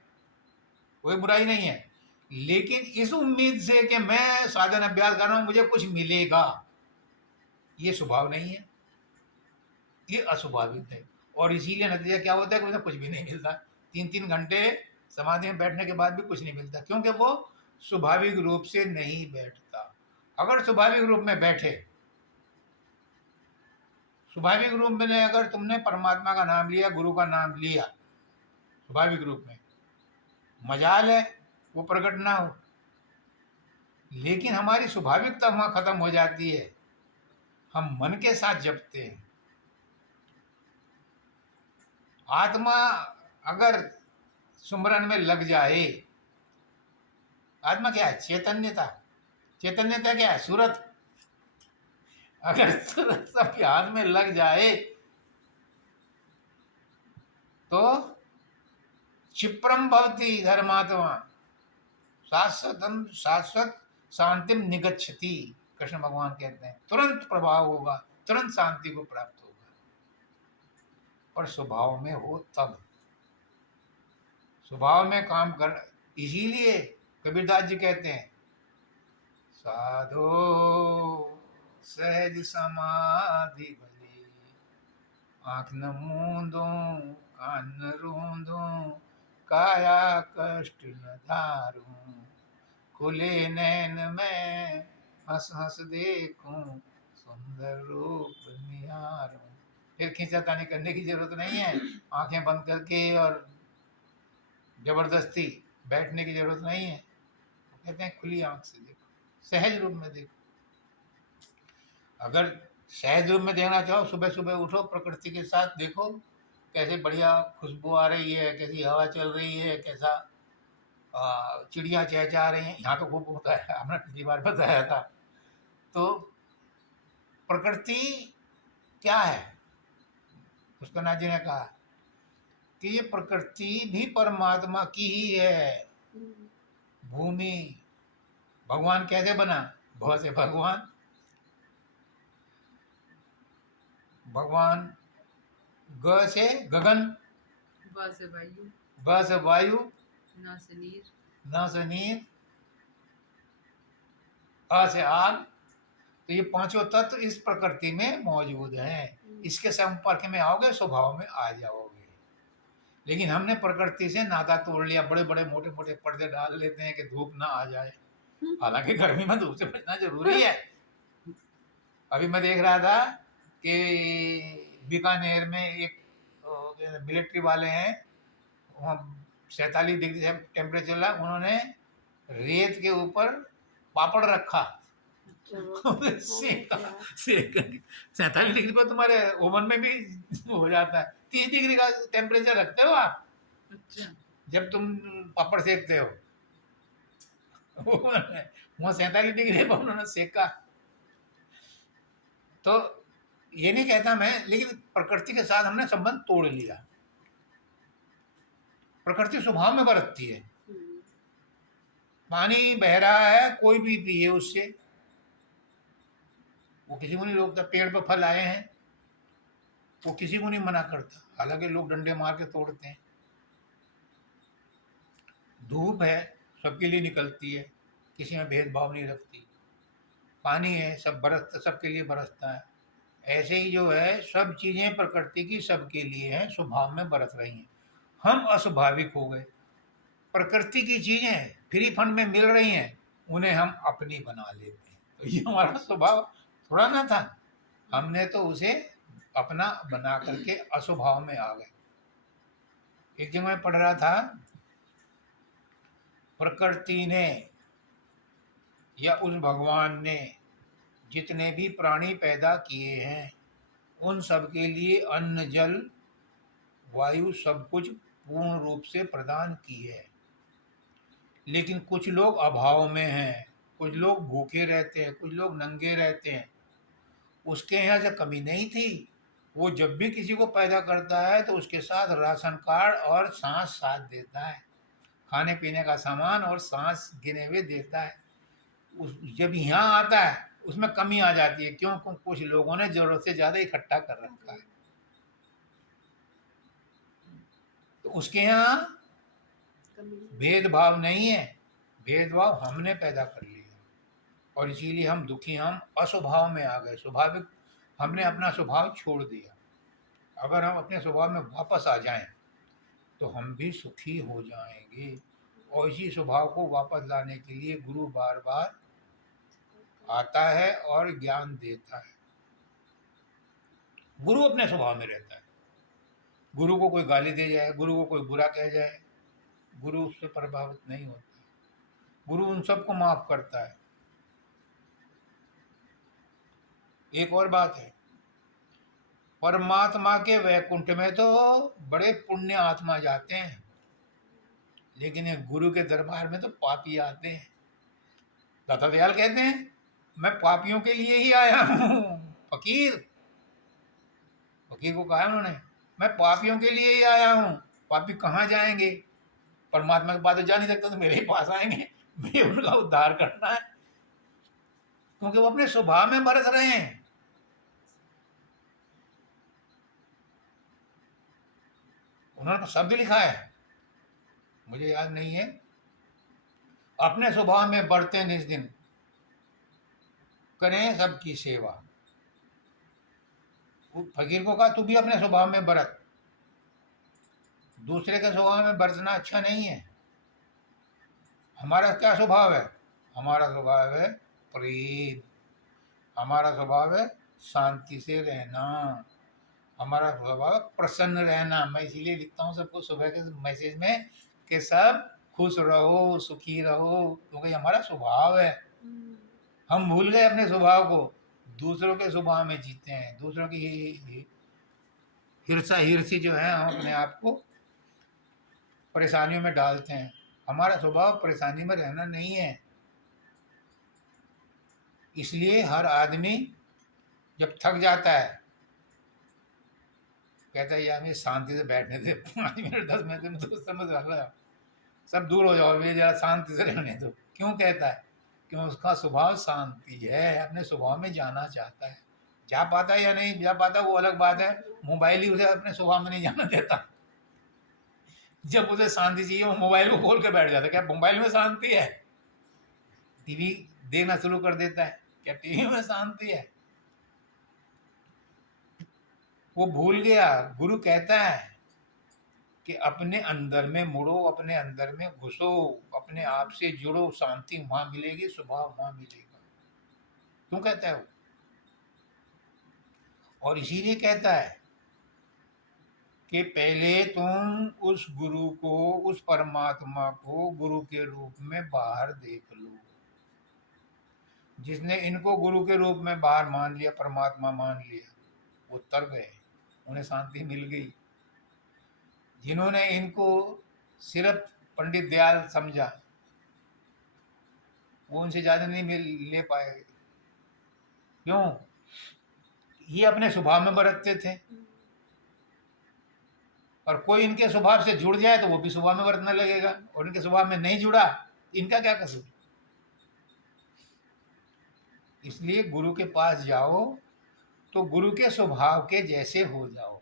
कोई बुराई नहीं है, लेकिन इस उम्मीद से कि मैं साधन अभ्यास कर रहा हूं मुझे कुछ मिलेगा, ये स्वभाव नहीं है, ये अस्वाभाविक है। और इसीलिए नतीजा क्या होता है कि उन्हें कुछ भी नहीं मिलता। 3-3 घंटे समाधि में बैठने के बाद भी कुछ नहीं मिलता, क्योंकि वो स्वाभाविक रूप से नहीं बैठता। अगर स्वाभाविक रूप में बैठे, स्वाभाविक रूप में अगर तुमने परमात्मा का नाम लिया, गुरु का नाम लिया, स्वाभाविक रूप में, मजाल है वो प्रकट ना हो, लेकिन हमारी स्वाभाविकता वहां खत्म हो जाती है। हम मन के साथ जपते हैं। आत्मा अगर सुमरन में लग जाए, आत्मा क्या है? चैतन्यता। चैतन्यता क्या है? सूरत। अगर सूरत सबके हाथ में लग जाए तो क्षिप्रम भवति धर्मात्मा शाश्वत शांतिम निगच्छति। कृष्ण भगवान कहते हैं तुरंत प्रभाव होगा, तुरंत शांति को प्राप्त होगा, पर स्वभाव में हो तब। स्वभाव में काम कर, इसीलिए कबीरदास जी कहते हैं साधो सहज समाधि भले, आँख न मूंदो कान न रूंदो, काया कष्ट न धारूं, खुले नैन में हंस हंस देखूं, सुंदर रूप निहारूं। फिर खींचातानी करने की जरूरत नहीं है, आंखें बंद करके और जबरदस्ती बैठने की जरूरत नहीं है। कहते हैं खुली आंख से देखो, सहज रूप में देखो। अगर सहज रूप में देखना चाहो, सुबह सुबह उठो, प्रकृति के साथ देखो कैसे बढ़िया खुशबू आ रही है, कैसी हवा चल रही है, कैसा चिड़िया चहचहा रही हैं। यहाँ तो खूब होता है, हमने पिछली बार बताया था। तो प्रकृति क्या है? पुष्करनाथ जी ने कहा कि ये प्रकृति भी परमात्मा की ही है। भूमि, भगवान कैसे बना? भ से भगवान, भगवान, ग से गगन, ब से वायु, ब से वायु, न से नीर, न से नीर, अ से आग। तो ये पांचों तत्व इस प्रकृति में मौजूद हैं। इसके संपर्क में आओगे, स्वभाव में आ जाओगे। लेकिन हमने प्रकृति से नाता तोड़ लिया, बड़े बड़े मोटे मोटे पर्दे डाल लेते हैं कि धूप ना आ जाए। हालांकि गर्मी में धूप से बचना जरूरी है। अभी मैं देख रहा था कि बीकानेर में एक मिलिट्री वाले हैं, वहाँ 47 डिग्री टेम्परेचर रहा, उन्होंने रेत के ऊपर पापड़ रखा, सेका 47 डिग्री पर। तुम्हारे ओवन में भी हो जाता है। 30 डिग्री का टेम्परेचर रखते हो आप अच्छा, जब तुम पापड़ सेकते हो। वहाँ 47 डिग्री पर उन्होंने सेका। तो ये नहीं कहता मैं, लेकिन प्रकृति के साथ हमने संबंध तोड़ लिया। प्रकृति स्वभाव में बरतती है। पानी बह रहा है, कोई भी पिए उससे, वो किसी को नहीं रोकता। पेड़ पर फल आए हैं, वो किसी को नहीं मना करता, हालांकि लोग डंडे मार के तोड़ते हैं। धूप है, सबके लिए निकलती है, किसी में भेदभाव नहीं रखती। पानी है, सब बरसता, सबके लिए बरसता है। ऐसे ही जो है सब चीजें प्रकृति की सबके लिए हैं, स्वभाव में बरत रही हैं। हम अस्वाभाविक हो गए। प्रकृति की चीजें हैं, फ्री फंड में मिल रही हैं उन्हें हम अपनी बना लेते हैं। तो ये हमारा स्वभाव थोड़ा ना था, हमने तो उसे अपना बना करके अस्वभाव में आ गए। एक जगह मैं पढ़ रहा था, प्रकृति ने या उस भगवान ने जितने भी प्राणी पैदा किए हैं उन सब के लिए अन्न, जल, वायु सब कुछ पूर्ण रूप से प्रदान की है। लेकिन कुछ लोग अभाव में हैं, कुछ लोग भूखे रहते हैं, कुछ लोग नंगे रहते हैं। उसके यहाँ से कमी नहीं थी, वो जब भी किसी को पैदा करता है तो उसके साथ राशन कार्ड और सांस साथ देता है, खाने पीने का सामान और सांस गिने हुए देता है। उस जब यहाँ आता है उसमें कमी आ जाती है, क्यों? कुछ लोगों ने जरूरत से ज्यादा इकट्ठा कर रखा है। तो उसके यहाँ भेदभाव नहीं है, भेदभाव हमने पैदा कर लिया और इसीलिए हम दुखी, हम अस्वभाव में आ गए। स्वाभाविक हमने अपना स्वभाव छोड़ दिया। अगर हम अपने स्वभाव में वापस आ जाएं तो हम भी सुखी हो जाएंगे। और इसी स्वभाव को वापस लाने के लिए गुरु बार बार आता है और ज्ञान देता है। गुरु अपने स्वभाव में रहता है। गुरु को कोई गाली दे जाए, गुरु को कोई बुरा कह जाए, गुरु उससे प्रभावित नहीं होता। गुरु उन सबको माफ करता है। एक और बात है, परमात्मा के वैकुंठ में तो बड़े पुण्य आत्मा जाते हैं, लेकिन ये गुरु के दरबार में तो पापी आते हैं। दाता दयाल कहते हैं, मैं पापियों के लिए ही आया हूँ। फकीर को कहा उन्होंने, मैं पापियों के लिए ही आया हूँ। पापी कहाँ जाएंगे? परमात्मा के पास तो जा नहीं सकता, तो मेरे ही पास आएंगे। मुझे उनका उद्धार करना है, क्योंकि वो अपने स्वभाव में बरस रहे हैं। उन्होंने शब्द लिखा है, मुझे याद नहीं है, अपने स्वभाव में बढ़ते निज दिन करें सबकी सेवा। फकीर को कहा, तू भी अपने स्वभाव में बरत, दूसरे के स्वभाव में बरतना अच्छा नहीं है। हमारा क्या स्वभाव है? हमारा स्वभाव है प्रेम, हमारा स्वभाव है शांति से रहना, हमारा स्वभाव प्रसन्न रहना। मैं इसीलिए लिखता हूँ सबको सुबह के मैसेज में कि सब खुश रहो, सुखी रहो, क्योंकि हमारा स्वभाव है। हम भूल गए अपने स्वभाव को, दूसरों के स्वभाव में जीते हैं, दूसरों की हिरसी जो है, हम अपने आप को परेशानियों में डालते हैं। हमारा स्वभाव परेशानी में रहना नहीं है। इसलिए हर आदमी जब थक जाता है कहता है, यार मुझे शांति से बैठने दे, 5 मिनट 10 मिनट में तो समझ रहा, सब दूर हो जाओ, मुझे जरा शांति से रहने दो। क्यों कहता है? क्यों? उसका स्वभाव शांति है, अपने स्वभाव में जाना चाहता है। जा पाता है या नहीं जा पाता वो अलग बात है। मोबाइल ही उसे अपने स्वभाव में नहीं जाना देता। जब उसे शांति चाहिए वो मोबाइल को खोल के बैठ जाता है। क्या मोबाइल में शांति है? टीवी देखना शुरू कर देता है। क्या टीवी में शांति है? वो भूल गया। गुरु कहता है कि अपने अंदर में मुड़ो, अपने अंदर में घुसो, अपने आप से जुड़ो, शांति वहां मिलेगी, स्वभाव वहां मिलेगा। क्यों कहता है वो? और इसीलिए कहता है कि पहले तुम उस गुरु को, उस परमात्मा को गुरु के रूप में बाहर देख लो। जिसने इनको गुरु के रूप में बाहर मान लिया, परमात्मा मान लिया, वो तर गए, उन्हें शांति मिल गई। जिन्होंने इनको सिर्फ पंडित दयाल समझा, वो उनसे ज्यादा नहीं ले पाएंगे। क्यों? ये अपने स्वभाव में बरतते थे, और कोई इनके स्वभाव से जुड़ जाए तो वो भी स्वभाव में बरतने लगेगा, और इनके स्वभाव में नहीं जुड़ा, इनका क्या कसूर? इसलिए गुरु के पास जाओ तो गुरु के स्वभाव के जैसे हो जाओ।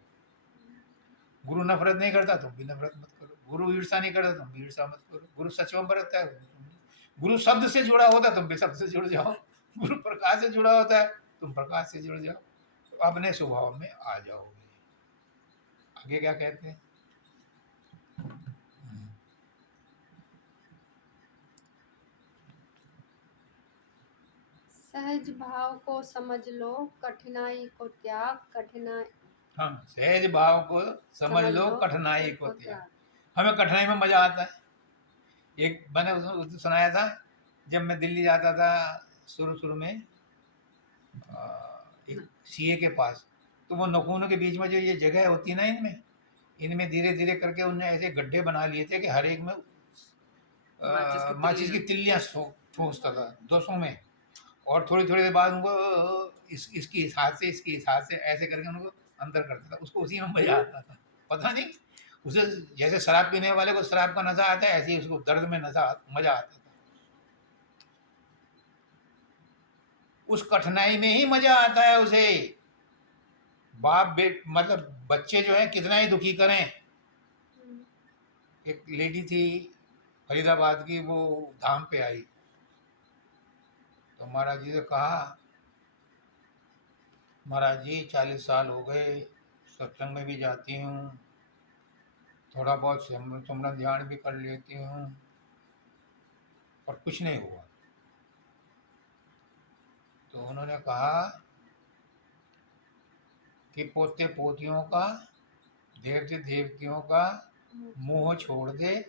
गुरु नफरत नहीं करता, तुम भी नफरत मत करो। गुरु ईर्षा नहीं करता, तुम भी ईर्षा मत करो। गुरु सचों बरतता है, गुरु शब्द से जुड़ा होता है, तुम भी शब्द से जुड़ जाओ। गुरु प्रकाश से जुड़ा होता है, तुम प्रकाश से जुड़ जाओ, तो अपने स्वभाव में आ जाओगे। आगे क्या कहते हैं? सहज भाव को समझ लो, कठिनाई को त्याग, कठिनाई हाँ, सहज भाव को समझ लो, कठिनाई को त्याग। हमें कठिनाई में मजा आता है। एक मैंने उसमें सुनाया था, जब मैं दिल्ली जाता था शुरू शुरू में एक सीए के पास, तो वो नखूनों के बीच में जो ये जगह होती है ना, इनमें धीरे धीरे करके उनने ऐसे गड्ढे बना लिए थे कि हर एक में माचिस की तिल्लियां ठूंसता था 200 में, और थोड़ी थोड़ी देर बाद उनको इसकी इस हाथ से इसकी इस हाथ से ऐसे करके उनको अंदर करता था। उसको उसी में मजा आता था। पता नहीं, उसे जैसे शराब पीने वाले को शराब का नशा आता है, ऐसे ही उसको दर्द में मजा आता था। उस कठिनाई में ही मजा आता है उसे। बाप बेट मतलब बच्चे जो है कितना ही दुखी करें। एक लेडी थी फरीदाबाद की, वो धाम पे आई तो महाराज जी से कहा, महाराज जी 40 साल हो गए, सत्संग में भी जाती हूँ, थोड़ा बहुत सिमरन ध्यान भी कर लेती हूँ, पर कुछ नहीं हुआ। तो उन्होंने कहा कि पोते पोतियों का, देवते देवतियों का मोह छोड़ दे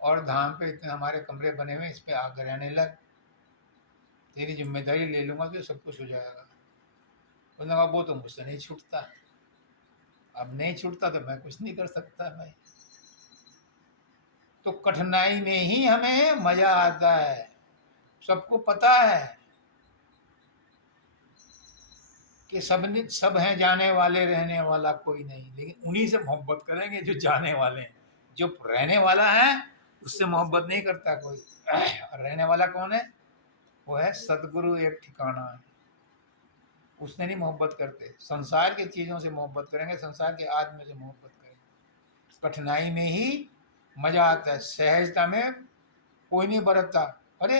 और धाम पे इतने हमारे कमरे बने हुए, इस पे आकर रहने लग, तेरी जिम्मेदारी ले लूंगा तो सब कुछ हो जाएगा। उन्होंने कहा वो तो मुझसे नहीं छूटता, अब नहीं छूटता तो मैं कुछ नहीं कर सकता भाई। तो कठिनाई में ही हमें मजा आता है। सबको पता है कि सब हैं जाने वाले, रहने वाला कोई नहीं, लेकिन उन्हीं से मोहब्बत करेंगे जो जाने वाले हैं। जो रहने वाला है उससे मोहब्बत नहीं करता कोई। और रहने वाला कौन है? वो है सदगुरु, एक ठिकाना है, उसने नहीं मोहब्बत करते। संसार की चीजों से मोहब्बत करेंगे, संसार के आदमी से मोहब्बत करेंगे। कठिनाई में ही मजा आता है, सहजता में कोई नहीं बरतता। अरे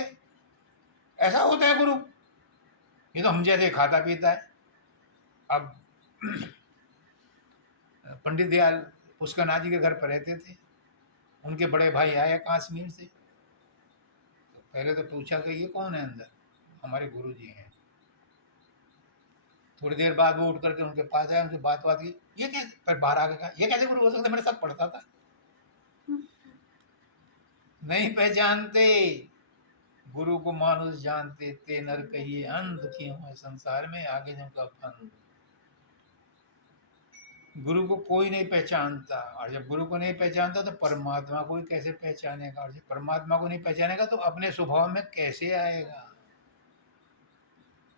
ऐसा होता है गुरु, ये तो हम जैसे खाता पीता है। अब पंडित दयाल पुष्करनाथ जी के घर पर रहते थे, उनके बड़े भाई आए कश्मीर से, तो पहले तो पूछा कि ये कौन है अंदर? हमारे गुरु जी हैं। थोड़ी देर बाद वो उठ करके उनके पास आया, उनसे बात की, ये कैसे, फिर बाहर आके कहा ये कैसे गुरु हो सकता है, मेरे साथ पढ़ता था। नहीं पहचानते गुरु को, मानुष जानते ते नर कहिए अंध, क्यों है संसार में आगे जिनका फन। गुरु को कोई नहीं पहचानता, और जब गुरु को नहीं पहचानता तो परमात्मा को ही कैसे पहचानेगा? और जब परमात्मा को नहीं पहचानेगा तो अपने स्वभाव में कैसे आएगा?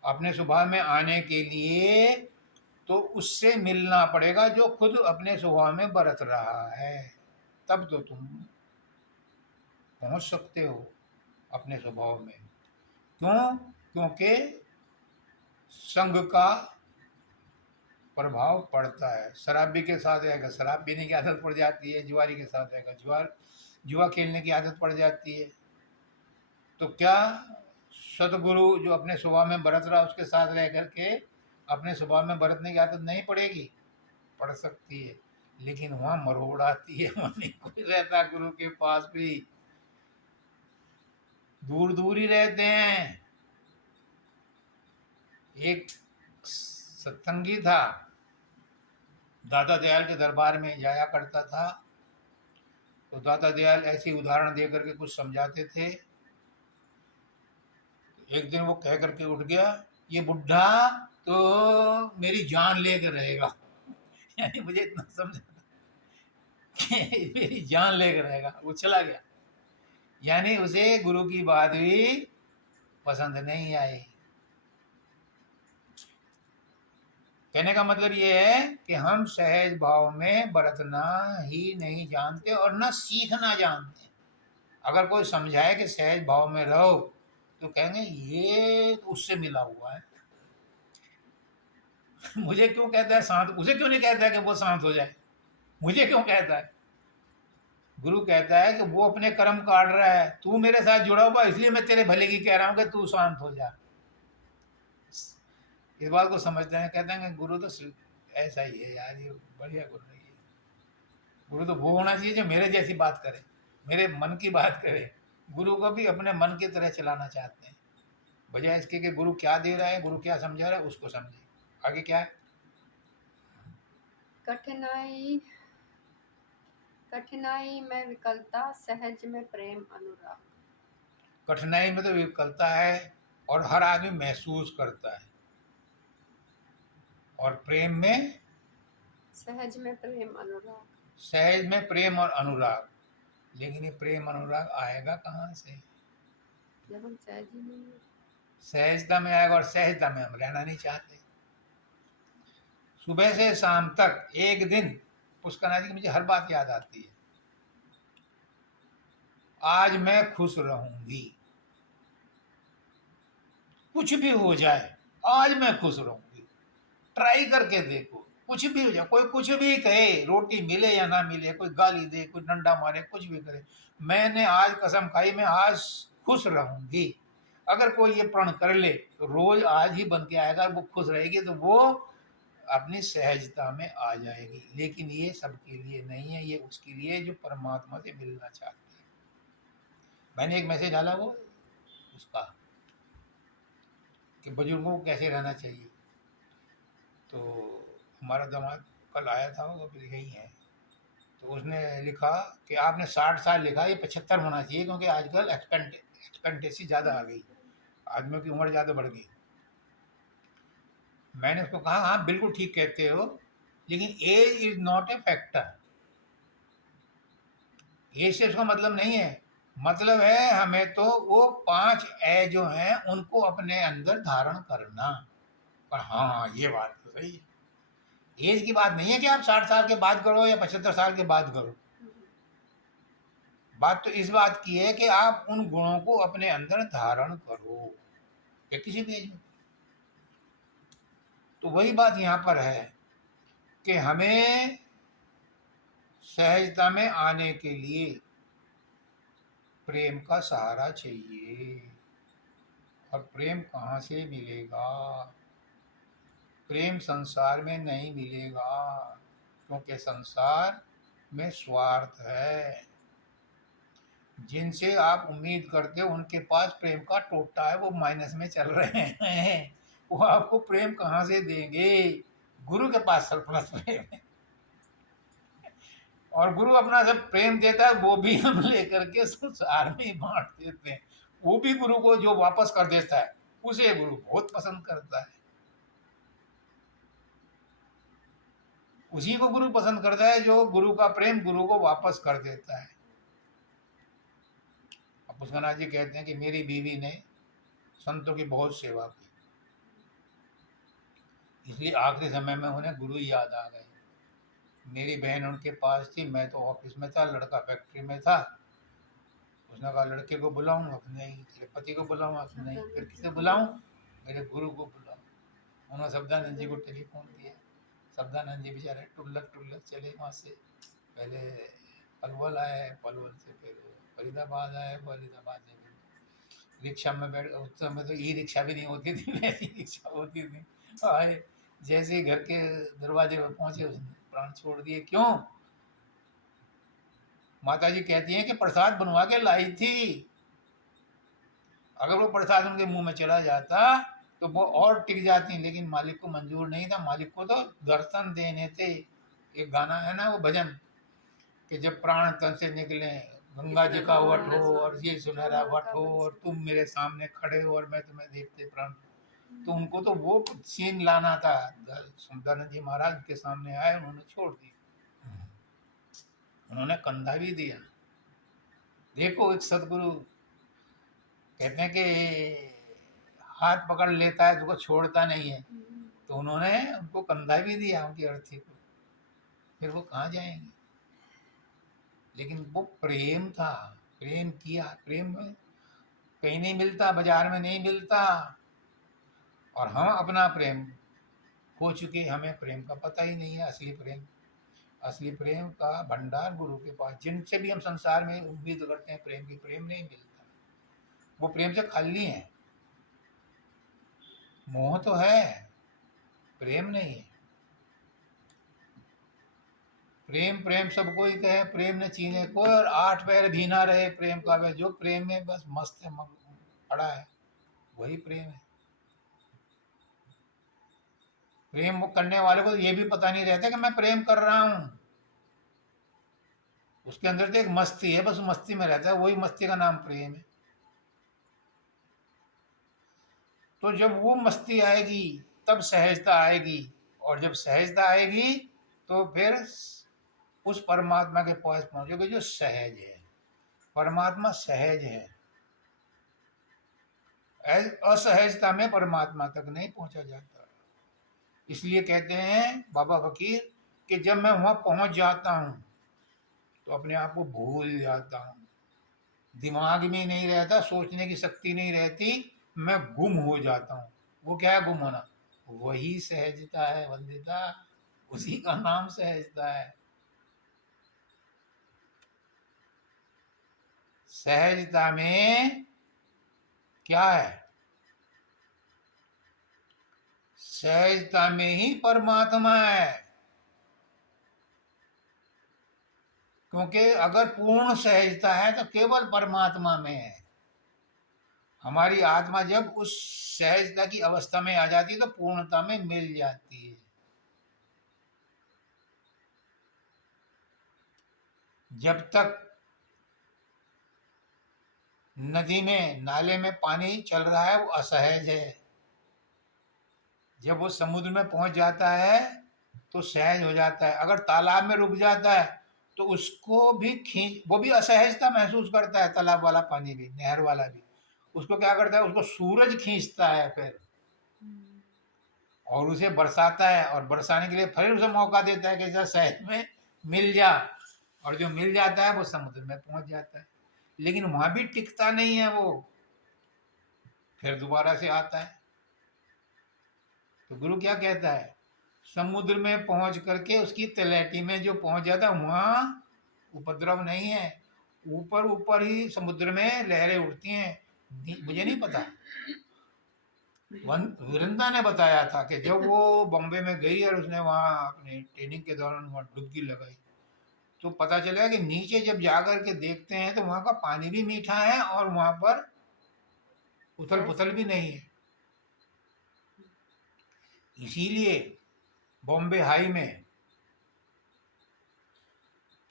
अपने स्वभाव में आने के लिए तो उससे मिलना पड़ेगा जो खुद अपने स्वभाव में बरत रहा है, तब तो तुम पहुंच सकते हो अपने स्वभाव में। क्यों? क्योंकि संग का प्रभाव पड़ता है। शराबी के साथ रहेगा, शराब पीने की आदत पड़ जाती है। जुआरी के साथ रहेगा, जुआ खेलने की आदत पड़ जाती है। तो क्या सदगुरु जो अपने स्वभाव में बरत रहा, उसके साथ रह करके अपने स्वभाव में बरतने की आदत नहीं पड़ेगी? पड़ सकती है, लेकिन वहां मरोड़ आती है। वहां नहीं कोई रहता गुरु के पास भी, दूर दूर ही रहते हैं। एक सत्संगी था, दादा दयाल के दरबार में जाया करता था, तो दादा दयाल ऐसी उदाहरण दे करके कुछ समझाते थे। एक दिन वो कह करके उठ गया, ये बुढ़ा तो मेरी जान लेकर रहेगा। यानी मुझे इतना समझा कि मेरी जान लेकर रहेगा। वो चला गया, यानी उसे गुरु की बात भी पसंद नहीं आई। कहने का मतलब ये है कि हम सहज भाव में बरतना ही नहीं जानते और न सीखना जानते। अगर कोई समझाए कि सहज भाव में रहो, तो कहेंगे ये उससे मिला हुआ है। मुझे क्यों कहता है शांत? उसे क्यों नहीं कहता है कि वो शांत हो जाए? मुझे क्यों कहता है? गुरु कहता है कि वो अपने कर्म काट रहा है, तू मेरे साथ जुड़ा हुआ, इसलिए मैं तेरे भले की कह रहा हूं कि तू शांत हो जा। इस बात को समझते हैं, कहते हैं कि गुरु तो ऐसा ही है यार, ये बढ़िया गुरु नहीं है। गुरु तो वो होना चाहिए जो मेरे जैसी बात करे, मेरे मन की बात करे। गुरु को भी अपने मन की तरह चलाना चाहते हैं। बजाय इसके कि गुरु क्या दे रहा है, गुरु क्या समझा रहा है, उसको समझे। आगे क्या है? कठिनाई कठिनाई में विकलता, सहज में प्रेम अनुराग। कठिनाई में तो विकलता है और हर आदमी महसूस करता है, और प्रेम में, सहज में प्रेम अनुराग। सहज में प्रेम और अनुराग। लेकिन ये प्रेम अनुराग आएगा कहाँ से? जब हम सहज ही नहीं है। सहजता में आएगा, और सहजता में हम रहना नहीं चाहते। सुबह से शाम तक एक दिन पुष्करनाथ जी की मुझे हर बात याद आती है। आज मैं खुश रहूंगी, कुछ भी हो जाए आज मैं खुश रहूंगी। ट्राई करके देखो, कुछ भी हो जाए, कोई कुछ भी कहे, रोटी मिले या ना मिले, कोई गाली दे, कोई डंडा मारे, कुछ भी करे, मैंने आज कसम खाई मैं आज खुश रहूंगी। अगर कोई ये प्रण कर ले तो रोज आज ही बन के आएगा, वो खुश रहेगी तो वो अपनी सहजता में आ जाएगी। लेकिन ये सबके लिए नहीं है, ये उसके लिए जो परमात्मा से मिलना चाहते हैं। मैंने एक मैसेज डाला वो उसका कि बुजुर्गों को कैसे रहना चाहिए। तो हमारा दामाद कल आया था, वो भी यही है, तो उसने लिखा कि आपने 60 साल लिखा, ये 75 होना चाहिए, क्योंकि आजकल एक्सपेक्टेंसी ज़्यादा आ गई, आदमियों की उम्र ज़्यादा बढ़ गई। मैंने उसको कहा हाँ बिल्कुल ठीक कहते हो, लेकिन age is not a factor. Age से उसका मतलब नहीं है, मतलब है हमें तो वो 5 ए जो हैं उनको अपने अंदर धारण करना। पर हाँ ये बात तो सही है, एज की बात नहीं है कि आप 60 साल के बाद करो या 75 साल के बाद करो। बात तो इस बात की है कि आप उन गुणों को अपने अंदर धारण करो, या किसी भी एज में। तो वही बात यहाँ पर है कि हमें सहजता में आने के लिए प्रेम का सहारा चाहिए। और प्रेम कहाँ से मिलेगा? प्रेम संसार में नहीं मिलेगा, क्योंकि संसार में स्वार्थ है। जिनसे आप उम्मीद करते हो उनके पास प्रेम का टोटा है, वो माइनस में चल रहे हैं, वो आपको प्रेम कहाँ से देंगे? गुरु के पास सरप्लस प्रेम है, और गुरु अपना सब प्रेम देता है, वो भी हम लेकर के संसार में ही बांट देते हैं। वो भी गुरु को जो वापस कर देता है उसे गुरु बहुत पसंद करता है, उसी को गुरु पसंद करता है जो गुरु का प्रेम गुरु को वापस कर देता है। अब पुष्करनाथ जी कहते हैं कि मेरी बीवी ने संतों की बहुत सेवा की, इसलिए आखिरी समय में उन्हें गुरु याद आ गए। मेरी बहन उनके पास थी, मैं तो ऑफिस में था, लड़का फैक्ट्री में था। उसने कहा लड़के को बुलाऊं? नहीं। तेरे पति को बुलाऊं? नहीं। फिर किसे बुलाऊं? मेरे गुरु को बुलाऊं। उन्होंने शब्दानंद जी को टेलीफोन किया। शब्दानंद जी बेचारे टुल्लक टुल्लक चले वहाँ से, पहले पलवल आए, पलवल से फिर फरीदाबाद आए, फरीदाबाद से फिर रिक्शा में बैठ। उस समय तो ई रिक्शा भी नहीं होती थी, वैसी रिक्शा होती थी। आए, जैसे ही घर के दरवाजे पर पहुंचे उसने प्राण छोड़ दिए। क्यों? माता जी कहती हैं कि प्रसाद बनवा के लाई थी, अगर वो प्रसाद उनके मुंह में चला जाता तो वो और टिक जाती, लेकिन मालिक को मंजूर नहीं था। मालिक को तो दर्शन देने थे। एक गाना है ना वो भजन कि जब प्राण तन से निकले, गंगा जी का वट हो और ये सुनहरा वट हो और तुम मेरे सामने खड़े हो और मैं तुम्हें देखते प्राण। तो उनको तो वो सीन लाना था। सुंदरानंद जी महाराज के सामने आए, उन्होंने छोड़ दी, उन्होंने कंधा भी दिया। देखो एक सदगुरु कहते हैं कि हाथ पकड़ लेता है तो उसको छोड़ता नहीं है, तो उन्होंने उनको कंधा भी दिया उनकी अर्थी को। फिर वो कहाँ जाएंगे? लेकिन वो प्रेम था, प्रेम किया। प्रेम कहीं नहीं मिलता, बाजार में नहीं मिलता। और हम अपना प्रेम खो चुके, हमें प्रेम का पता ही नहीं है। असली प्रेम का भंडार गुरु के पास। जिनसे भी हम संसार में उम्मीद करते हैं प्रेम की, प्रेम नहीं मिलता, वो प्रेम से खाली है। मोह तो है, प्रेम नहीं है। प्रेम प्रेम सबको ही कहे, प्रेम न चीने को, और 8 पैर भी ना रहे प्रेम का। वे जो प्रेम में बस मस्त है, पड़ा है, वही प्रेम है। प्रेम करने वाले को ये भी पता नहीं रहता कि मैं प्रेम कर रहा हूं। उसके अंदर तो एक मस्ती है, बस मस्ती में रहता है, वही मस्ती का नाम प्रेम है। तो जब वो मस्ती आएगी तब सहजता आएगी, और जब सहजता आएगी तो फिर उस परमात्मा के पास पहुंचोगे जो सहज है। परमात्मा सहज है। असहजता में परमात्मा तक नहीं पहुंचा जाता। इसलिए कहते हैं बाबा फकीर कि जब मैं वहां पहुंच जाता हूं तो अपने आप को भूल जाता हूं, दिमाग में नहीं रहता, सोचने की शक्ति नहीं रहती, मैं गुम हो जाता हूं। वो क्या है गुम होना? वही सहजता है वंदिता, उसी का नाम सहजता है। सहजता में क्या है? सहजता में ही परमात्मा है। क्योंकि अगर पूर्ण सहजता है तो केवल परमात्मा में है। हमारी आत्मा जब उस सहजता की अवस्था में आ जाती है तो पूर्णता में मिल जाती है। जब तक नदी में नाले में पानी चल रहा है वो असहज है, जब वो समुद्र में पहुंच जाता है तो सहज हो जाता है। अगर तालाब में रुक जाता है तो उसको भी खींच, वो भी असहजता महसूस करता है, तालाब वाला पानी भी, नहर वाला भी। उसको क्या करता है? उसको सूरज खींचता है फिर, और उसे बरसाता है, और बरसाने के लिए फिर उसे मौका देता है कि जरा सहज में मिल जा, और जो मिल जाता है वो समुद्र में पहुंच जाता है। लेकिन वहां भी टिकता नहीं है वो, फिर दोबारा से आता है। तो गुरु क्या कहता है? समुद्र में पहुंच करके उसकी तलहटी में जो पहुंच जाता है वहां उपद्रव नहीं है, ऊपर ऊपर ही समुद्र में लहरें उठती हैं। मुझे नहीं पता, वृंदा ने बताया था कि जब वो बॉम्बे में गई और उसने वहाँ अपने ट्रेनिंग के दौरान वहाँ डुबकी लगाई तो पता चला कि नीचे जब जाकर के देखते हैं तो वहाँ का पानी भी मीठा है और वहाँ पर उथल पुथल भी नहीं है। इसीलिए बॉम्बे हाई में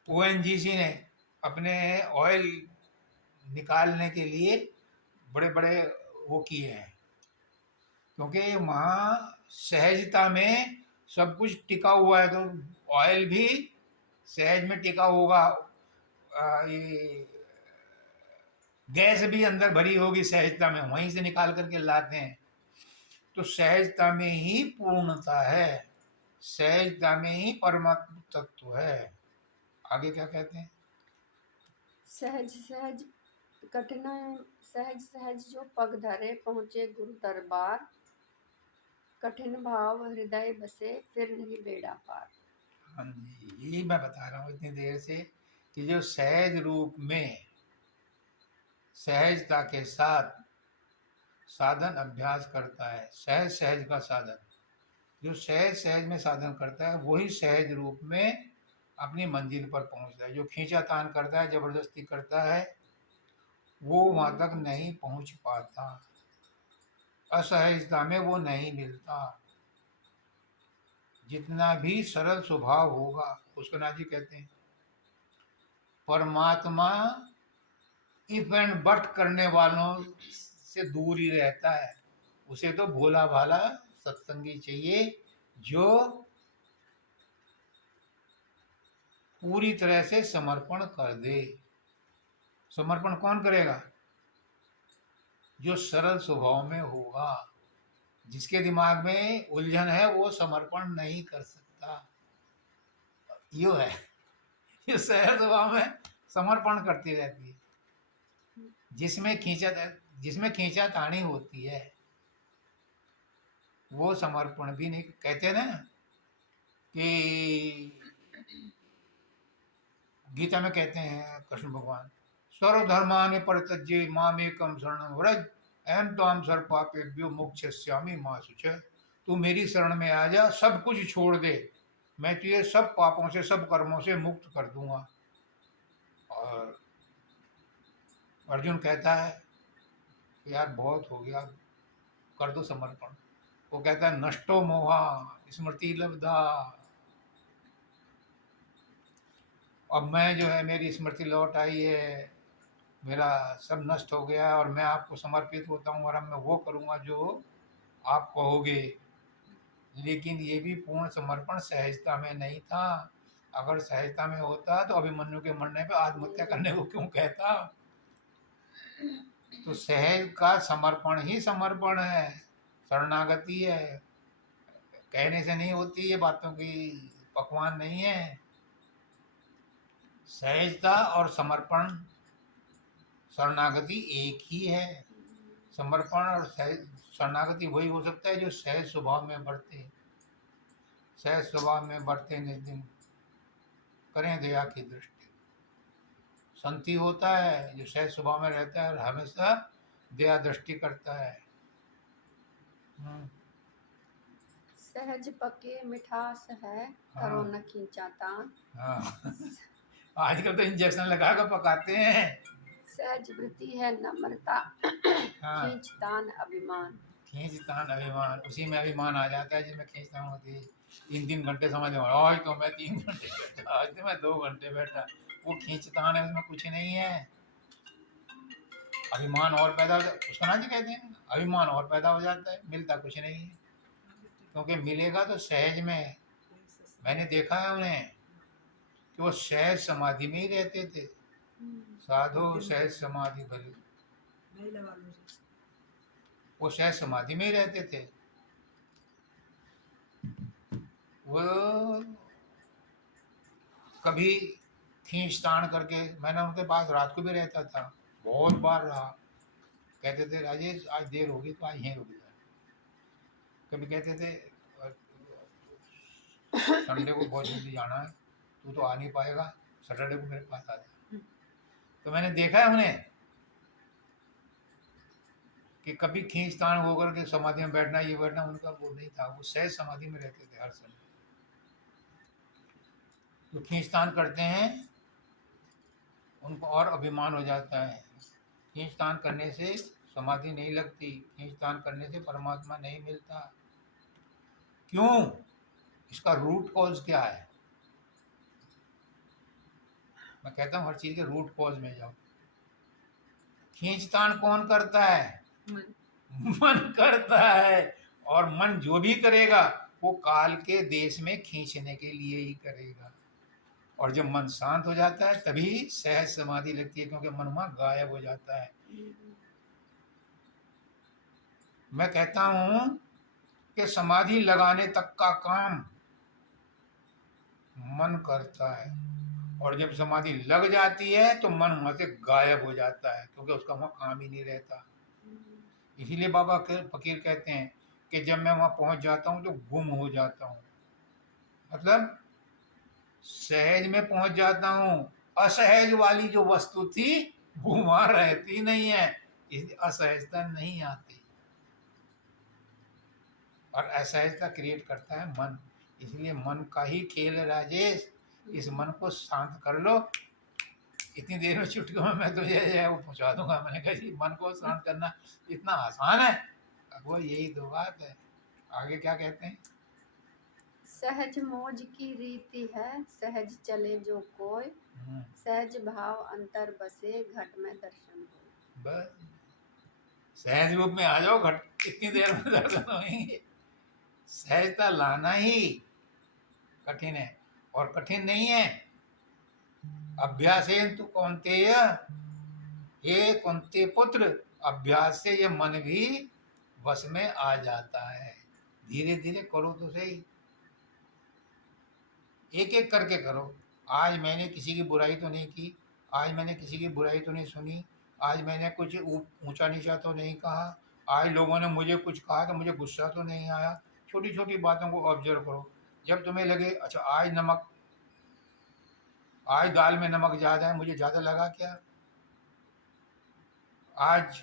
ओएनजीसी ने अपने ऑयल निकालने के लिए बड़े बड़े वो किए हैं, क्योंकि वहाँ सहजता में सब कुछ टिका हुआ है, तो ऑयल भी सहज में टिका होगा। ये गैस भी अंदर भरी होगी सहजता में, वहीं से निकाल करके लाते हैं। तो सहजता में ही पूर्णता है, सहजता में ही परमात्मा तत्व है। आगे क्या कहते हैं? सहज सहज कठिन सहज सहज जो पग धरे पहुँचे गुरु दरबार, कठिन भाव हृदय बसे फिर नहीं बेड़ा पार। हाँ जी, यही मैं बता रहा हूँ इतनी देर से कि जो सहज रूप में सहजता के साथ साधन अभ्यास करता है, सहज सहज का साधन, जो सहज सहज में साधन करता है वही सहज रूप में अपनी मंजिल पर पहुंचता है। जो खींचा तान करता है, जबरदस्ती करता है, वो वहां तक नहीं पहुंच पाता, असहजता में वो नहीं मिलता। जितना भी सरल स्वभाव होगा, उसको नाथ जी कहते हैं परमात्मा इफ एंड बट करने वालों से दूर ही रहता है। उसे तो भोला भाला सत्संगी चाहिए जो पूरी तरह से समर्पण कर दे। समर्पण कौन करेगा? जो सरल स्वभाव में होगा। जिसके दिमाग में उलझन है वो समर्पण नहीं कर सकता। यो है, ये सहज स्वभाव में समर्पण करती रहती है। जिसमें खींचा तानी होती है वो समर्पण भी नहीं। कहते हैं ना कि गीता में कहते हैं कृष्ण भगवान, सर्वधर्मानि परित्यज्य मामेकं शरणं व्रज अहं त्वां सर्वपापेभ्यो मोक्षयिष्यामि मा शुचः। तू मेरी शरण में आ जा, सब कुछ छोड़ दे, मैं तुझे सब पापों से सब कर्मों से मुक्त कर दूंगा। और अर्जुन कहता है यार बहुत हो गया, कर दो समर्पण। वो कहता है नष्टो मोहा स्मृति लब्धा। अब मैं जो है, मेरी स्मृति लौट आई है, मेरा सब नष्ट हो गया है और मैं आपको समर्पित होता हूँ और अब मैं वो करूँगा जो आप कहोगे। लेकिन ये भी पूर्ण समर्पण सहजता में नहीं था। अगर सहजता में होता तो अभिमन्यु के मरने पे आत्महत्या करने को क्यों कहता। तो सहज का समर्पण ही समर्पण है, शरणागति है। कहने से नहीं होती ये बातों की, पकवान नहीं है। सहजता और समर्पण, शरणागति एक ही है। समर्पण और शरणागति वही हो सकता है जो सहज स्वभाव में बढ़ते। सहज स्वभाव में बढ़ते निज दिन करें दया की दृष्टि। संति होता है जो सहज स्वभाव में रहता है और हमेशा दया दृष्टि करता है। सहज पके मिठास है, हाँ। करो न खींचा तान। हाँ आजकल तो इंजेक्शन लगा कर पकाते हैं। सहज वृत्ति है नम्रता, हाँ। खींच तान अभिमान। खींचतान अभिमान, उसी में अभिमान आ जाता है जिसमें खींचतान होती है। 3-3 घंटे समझ लो, आज तो मैं 3 घंटे बैठा, आज तो मैं 2 घंटे बैठा। वो खींचतान है, उसमें कुछ नहीं है। अभिमान और पैदा हो जाता, उसको ना जी कहते हैं, अभिमान और पैदा हो जाता है, मिलता कुछ नहीं है। क्योंकि मिलेगा तो सहज में। मैंने देखा है उन्हें कि वो सहज समाधि में ही रहते थे। साधु सहज समाधि भली, वो सहज समाधि में ही रहते थे। वो कभी खींचतान करके, मैंने उनके पास रात को भी रहता था, बहुत बार रहा। कहते थे राजेश आज देर होगी तो आज यहीं रुक जाए। कभी कहते थे संडे को बहुत जल्दी जाना है, तू तो आ नहीं पाएगा, सैटरडे को मेरे पास आ जा। तो मैंने देखा है उन्हें कि कभी खींचतान होकर के समाधि में बैठना, ये बैठना उनका वो नहीं था। वो सहज समाधि में रहते थे हर समय। जो खींचतान करते हैं उनको और अभिमान हो जाता है। खींचतान करने से समाधि नहीं लगती, खींचतान करने से परमात्मा नहीं मिलता। क्यों? इसका रूट कॉज क्या है? मैं कहता हूँ हर चीज के रूट कॉज में जाओ। खींचतान कौन करता है? मन करता है। और मन जो भी करेगा वो काल के देश में खींचने के लिए ही करेगा। और जब मन शांत हो जाता है तभी सहज समाधि लगती है, क्योंकि मन वहां गायब हो जाता है। मैं कहता हूं कि समाधि लगाने तक का काम मन करता है, और जब समाधि लग जाती है तो मन वहां से गायब हो जाता है, क्योंकि उसका वहां काम ही नहीं रहता। इसीलिए बाबा फकीर कहते हैं कि जब मैं वहां पहुंच जाता हूं तो गुम हो जाता हूं। मतलब सहज में पहुंच जाता हूं, असहज वाली जो वस्तु थी वो वहां रहती नहीं है, इसलिए असहजता नहीं आती। और असहजता क्रिएट करता है मन। इसलिए मन का ही खेल है राजेश। इस मन को शांत कर लो, इतनी देर में चुटकियों में मैं तुझे जो है वो पहुंचा दूंगा। मैंने कहा जी मन को शांत करना इतना आसान है? वो यही तो बात है। आगे क्या कहते हैं? सहज मौज की रीति है, सहज चले जो कोई, सहज भाव अंतर बसे, घट में दर्शन हो। बस सहज रूप में आ जाओ, घट इतनी देर में दर्शन होंगे। सहजता लाना ही कठिन है, और कठिन नहीं है। अभ्यासेन तु कौन्तेय, हे कुंती पुत्र, अभ्यास से ये मन भी वश में आ जाता है। धीरे धीरे करो तो सही, एक एक करके करो। आज मैंने किसी की बुराई तो नहीं की, आज मैंने किसी की बुराई तो नहीं सुनी, आज मैंने कुछ ऊंचा नीचा तो नहीं कहा, आज लोगों ने मुझे कुछ कहा तो मुझे गुस्सा तो नहीं आया। छोटी छोटी बातों को ऑब्जर्व करो। जब तुम्हें लगे अच्छा आज दाल में नमक ज़्यादा है, मुझे ज़्यादा लगा क्या, आज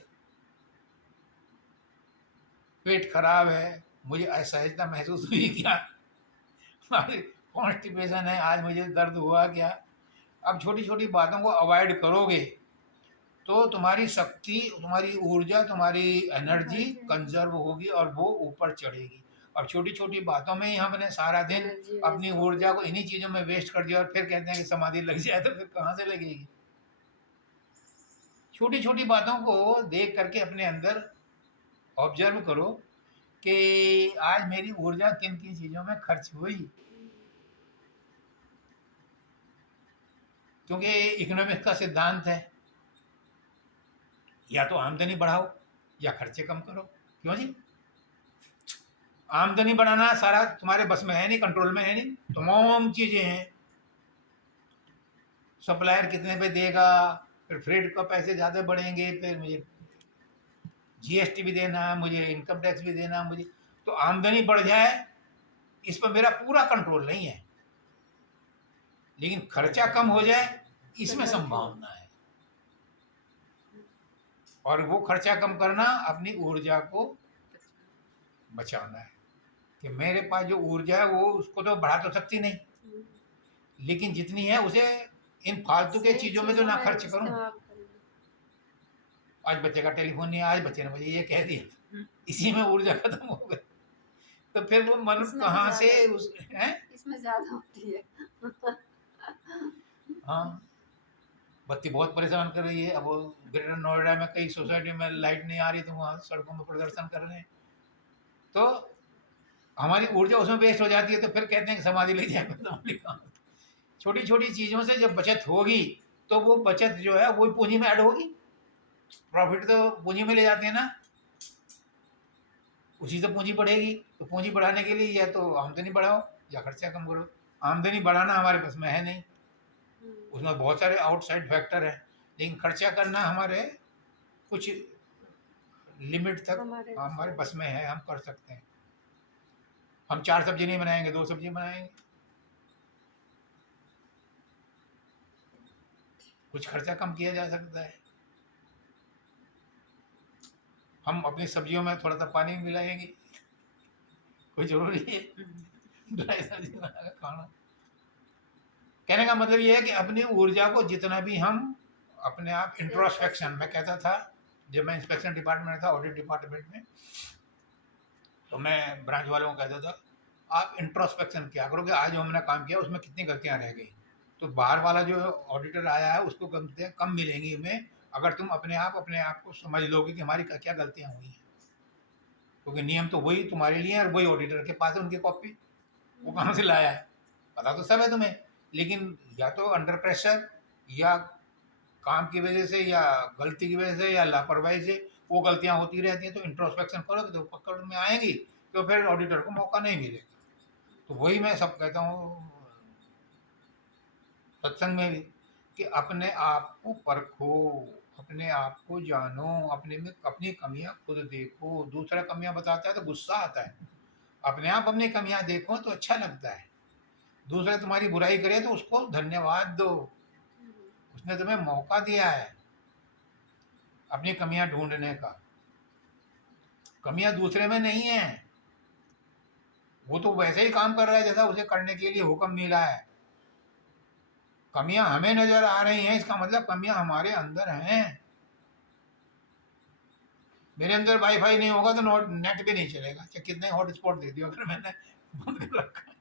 पेट खराब है, मुझे असहजता महसूस हुई क्या, आज कॉन्स्टिपेशन है, आज मुझे दर्द हुआ क्या। अब छोटी छोटी बातों को अवॉइड करोगे तो तुम्हारी शक्ति, तुम्हारी ऊर्जा, तुम्हारी एनर्जी कंजर्व होगी और वो ऊपर चढ़ेगी। और छोटी छोटी बातों में ही हमने सारा दिन एनर्जी अपनी वेस्ट ऊर्जा को इन्हीं चीज़ों में वेस्ट कर दिया और फिर कहते हैं कि समाधि लग जाए, तो फिर कहाँ से लगेगी? छोटी छोटी बातों को देख करके अपने अंदर ऑब्जर्व करो कि आज मेरी ऊर्जा किन किन चीज़ों में खर्च हुई। क्योंकि इकोनॉमिक्स का सिद्धांत है, या तो आमदनी बढ़ाओ या खर्चे कम करो। क्यों जी? आमदनी बढ़ाना सारा तुम्हारे बस में है नहीं, कंट्रोल में है नहीं। तमाम चीजें हैं, सप्लायर कितने पे देगा, फिर फ्रेट का पैसे ज़्यादा बढ़ेंगे, फिर मुझे जीएसटी भी देना है, मुझे इनकम टैक्स भी देना है, मुझे तो आमदनी बढ़ जाए इस पर मेरा पूरा कंट्रोल नहीं है, लेकिन खर्चा कम हो जाए इसमें संभावना है। और वो खर्चा कम करना अपनी ऊर्जा को बचाना है कि मेरे पास जो ऊर्जा है वो उसको तो बढ़ा तो सकती नहीं, लेकिन जितनी है उसे इन फालतू के चीज़ों में तो ना खर्च करूं। आज बच्चे का टेलीफोन नहीं आया, आज बच्चे ने मुझे ये कह दिया, इसी में ऊर्जा खत्म हो गई। तो फिर वो मन कहाँ से उस है? इसमें ज्यादा होती है। हाँ, बत्ती बहुत परेशान कर रही है। अब वो ग्रेटर नोएडा में कई सोसाइटी में लाइट नहीं आ रही, तो वहाँ सड़कों में प्रदर्शन कर रहे हैं, तो हमारी ऊर्जा उसमें वेस्ट हो जाती है। तो फिर कहते हैं कि समाधि ले जाए। छोटी छोटी चीज़ों से जब बचत होगी तो वो बचत जो है वो पूंजी में ऐड होगी। प्रॉफिट तो पूंजी में ले जाते हैं ना, उसी से पूंजी बढ़ेगी। तो पूंजी बढ़ाने के लिए या तो आमदनी बढ़ाओ या खर्चा कम करो। आमदनी बढ़ाना हमारे पास में है नहीं, उसमें बहुत सारे आउटसाइड फैक्टर हैं, लेकिन खर्चा करना हमारे कुछ लिमिट तक हमारे बस में है, हम कर सकते हैं। हम 4 सब्जी नहीं बनाएंगे, 2 सब्जी बनाएंगे। कुछ खर्चा कम किया जा सकता है। हम अपनी सब्जियों में थोड़ा सा पानी मिलाएंगे, कोई जरूरी है ड्राई सब्जी बनाकर खाना। कहने का मतलब ये है कि अपनी ऊर्जा को जितना भी हम अपने आप इंट्रोस्पेक्शन, मैं कहता था जब मैं इंस्पेक्शन डिपार्टमेंट में था, ऑडिट डिपार्टमेंट में, तो मैं ब्रांच वालों को कहता था आप इंट्रोस्पेक्शन क्या करो कि आज जो हमने काम किया उसमें कितनी गलतियां रह गई। तो बाहर वाला जो ऑडिटर आया है उसको गलतियाँ कम मिलेंगी हमें अगर तुम अपने आप को समझ लोगे कि हमारी क्या गलतियां हुई हैं। क्योंकि नियम तो वही तुम्हारे लिए है और वही ऑडिटर के पास है उनकी कॉपी, वो कहाँ से लाया है पता तो सब है तुम्हें, लेकिन या तो अंडर प्रेशर या काम की वजह से या गलती की वजह से या लापरवाही से वो गलतियां होती रहती हैं। तो इंट्रोस्पेक्शन करोगे तो पकड़ में आएंगी, तो फिर ऑडिटर को मौका नहीं मिलेगा। तो वही मैं सब कहता हूँ सत्संग में भी कि अपने आप को परखो, अपने आप को जानो, अपने में अपनी कमियां खुद देखो। दूसरा कमियां बताता है तो गुस्सा आता है, अपने आप अपनी कमियां देखो तो अच्छा लगता है। दूसरा तुम्हारी बुराई करे तो उसको धन्यवाद दो, उसने तुम्हें मौका दिया है अपनी कमियां ढूंढने का। कमियां दूसरे में नहीं है, वो तो वैसे ही काम कर रहा है जैसा उसे करने के लिए हुक्म मिला है। कमियां हमें नजर आ रही हैं, इसका मतलब कमियां हमारे अंदर हैं। मेरे अंदर वाईफाई नहीं होगा तो नेट भी नहीं चलेगा, चाहे कितने हॉटस्पॉट दे दियो अगर मैंने बंद कर रखा है।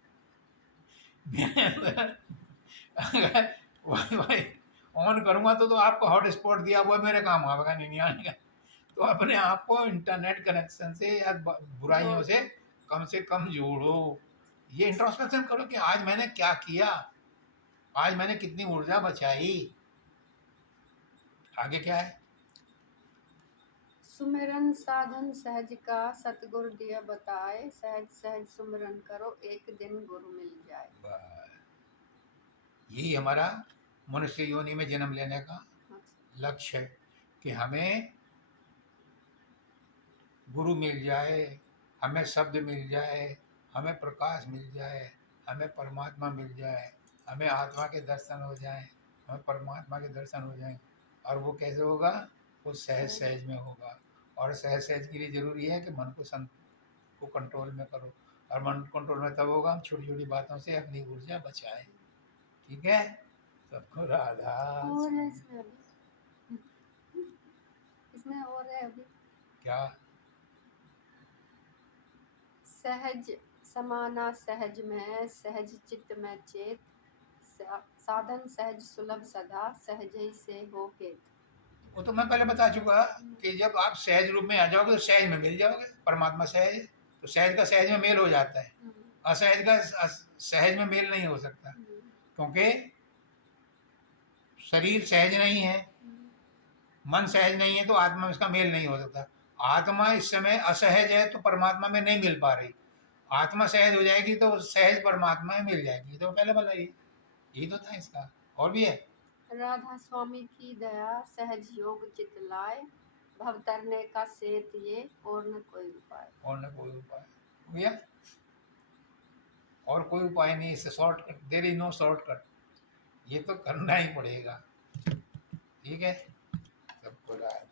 मेरे अंदर अगर वाईफाई ऑन करूंगा तो आपको हॉटस्पॉट दिया हुआ मेरे काम आएगा, नहीं आएगा। तो अपने आप को इंटरनेट कनेक्शन से या बुराइयों से कम जोड़ो। ये इंट्रोस्पेक्शन करो कि आज मैंने क्या किया, आज मैंने कितनी ऊर्जा बचाई, आगे क्या है। सुमिरन साधन सहज का सतगुरु दिया बताए, सहज सहज सुमिरन करो एक दिन गुरु मिल जाए। यही हमारा मनुष्य योनि में जन्म लेने का लक्ष्य है कि हमें गुरु मिल जाए, हमें शब्द मिल जाए, हमें प्रकाश मिल जाए, हमें परमात्मा मिल जाए, हमें आत्मा के दर्शन हो जाएं, हमें परमात्मा के दर्शन हो जाएं। और वो कैसे होगा? वो सहज सहज में होगा। और सहज सहज के लिए ज़रूरी है कि मन को कंट्रोल में करो, और मन कंट्रोल में तब होगा हम छोटी छोटी बातों से अपनी ऊर्जा बचाएं। ठीक है, सबको राधा। इसमें और है अभी क्या? सहज समाना सहज में, सहज चित्त में चेत, साधन सहज सुलभ सदा, सहज ही से हो केत। वो तो मैं पहले बता चुका कि जब आप सहज रूप में आ जाओगे तो सहज में मिल जाओगे। परमात्मा सहज है, तो सहज का सहज में मेल हो जाता है। असहज का सहज में मेल नहीं हो सकता, क्योंकि शरीर सहज नहीं है, मन सहज नहीं है, तो आत्मा में इसका मेल नहीं हो सकता। आत्मा इस समय असहज है तो परमात्मा में नहीं मिल पा रही। आत्मा सहज हो जाएगी तो सहज परमात्मा में मिल जाएगी। तो पहले बोला यही तो था इसका। और भी है। राधा स्वामी की दया सहज योग चित लाए, भव तरने का सेत ये और न कोई उपाय। और न कोई उपाय भैया, और कोई उपाय नहीं। इससे shortcut, there is no shortcut, ये तो करना ही पड़ेगा। ठीक है, सबको राय।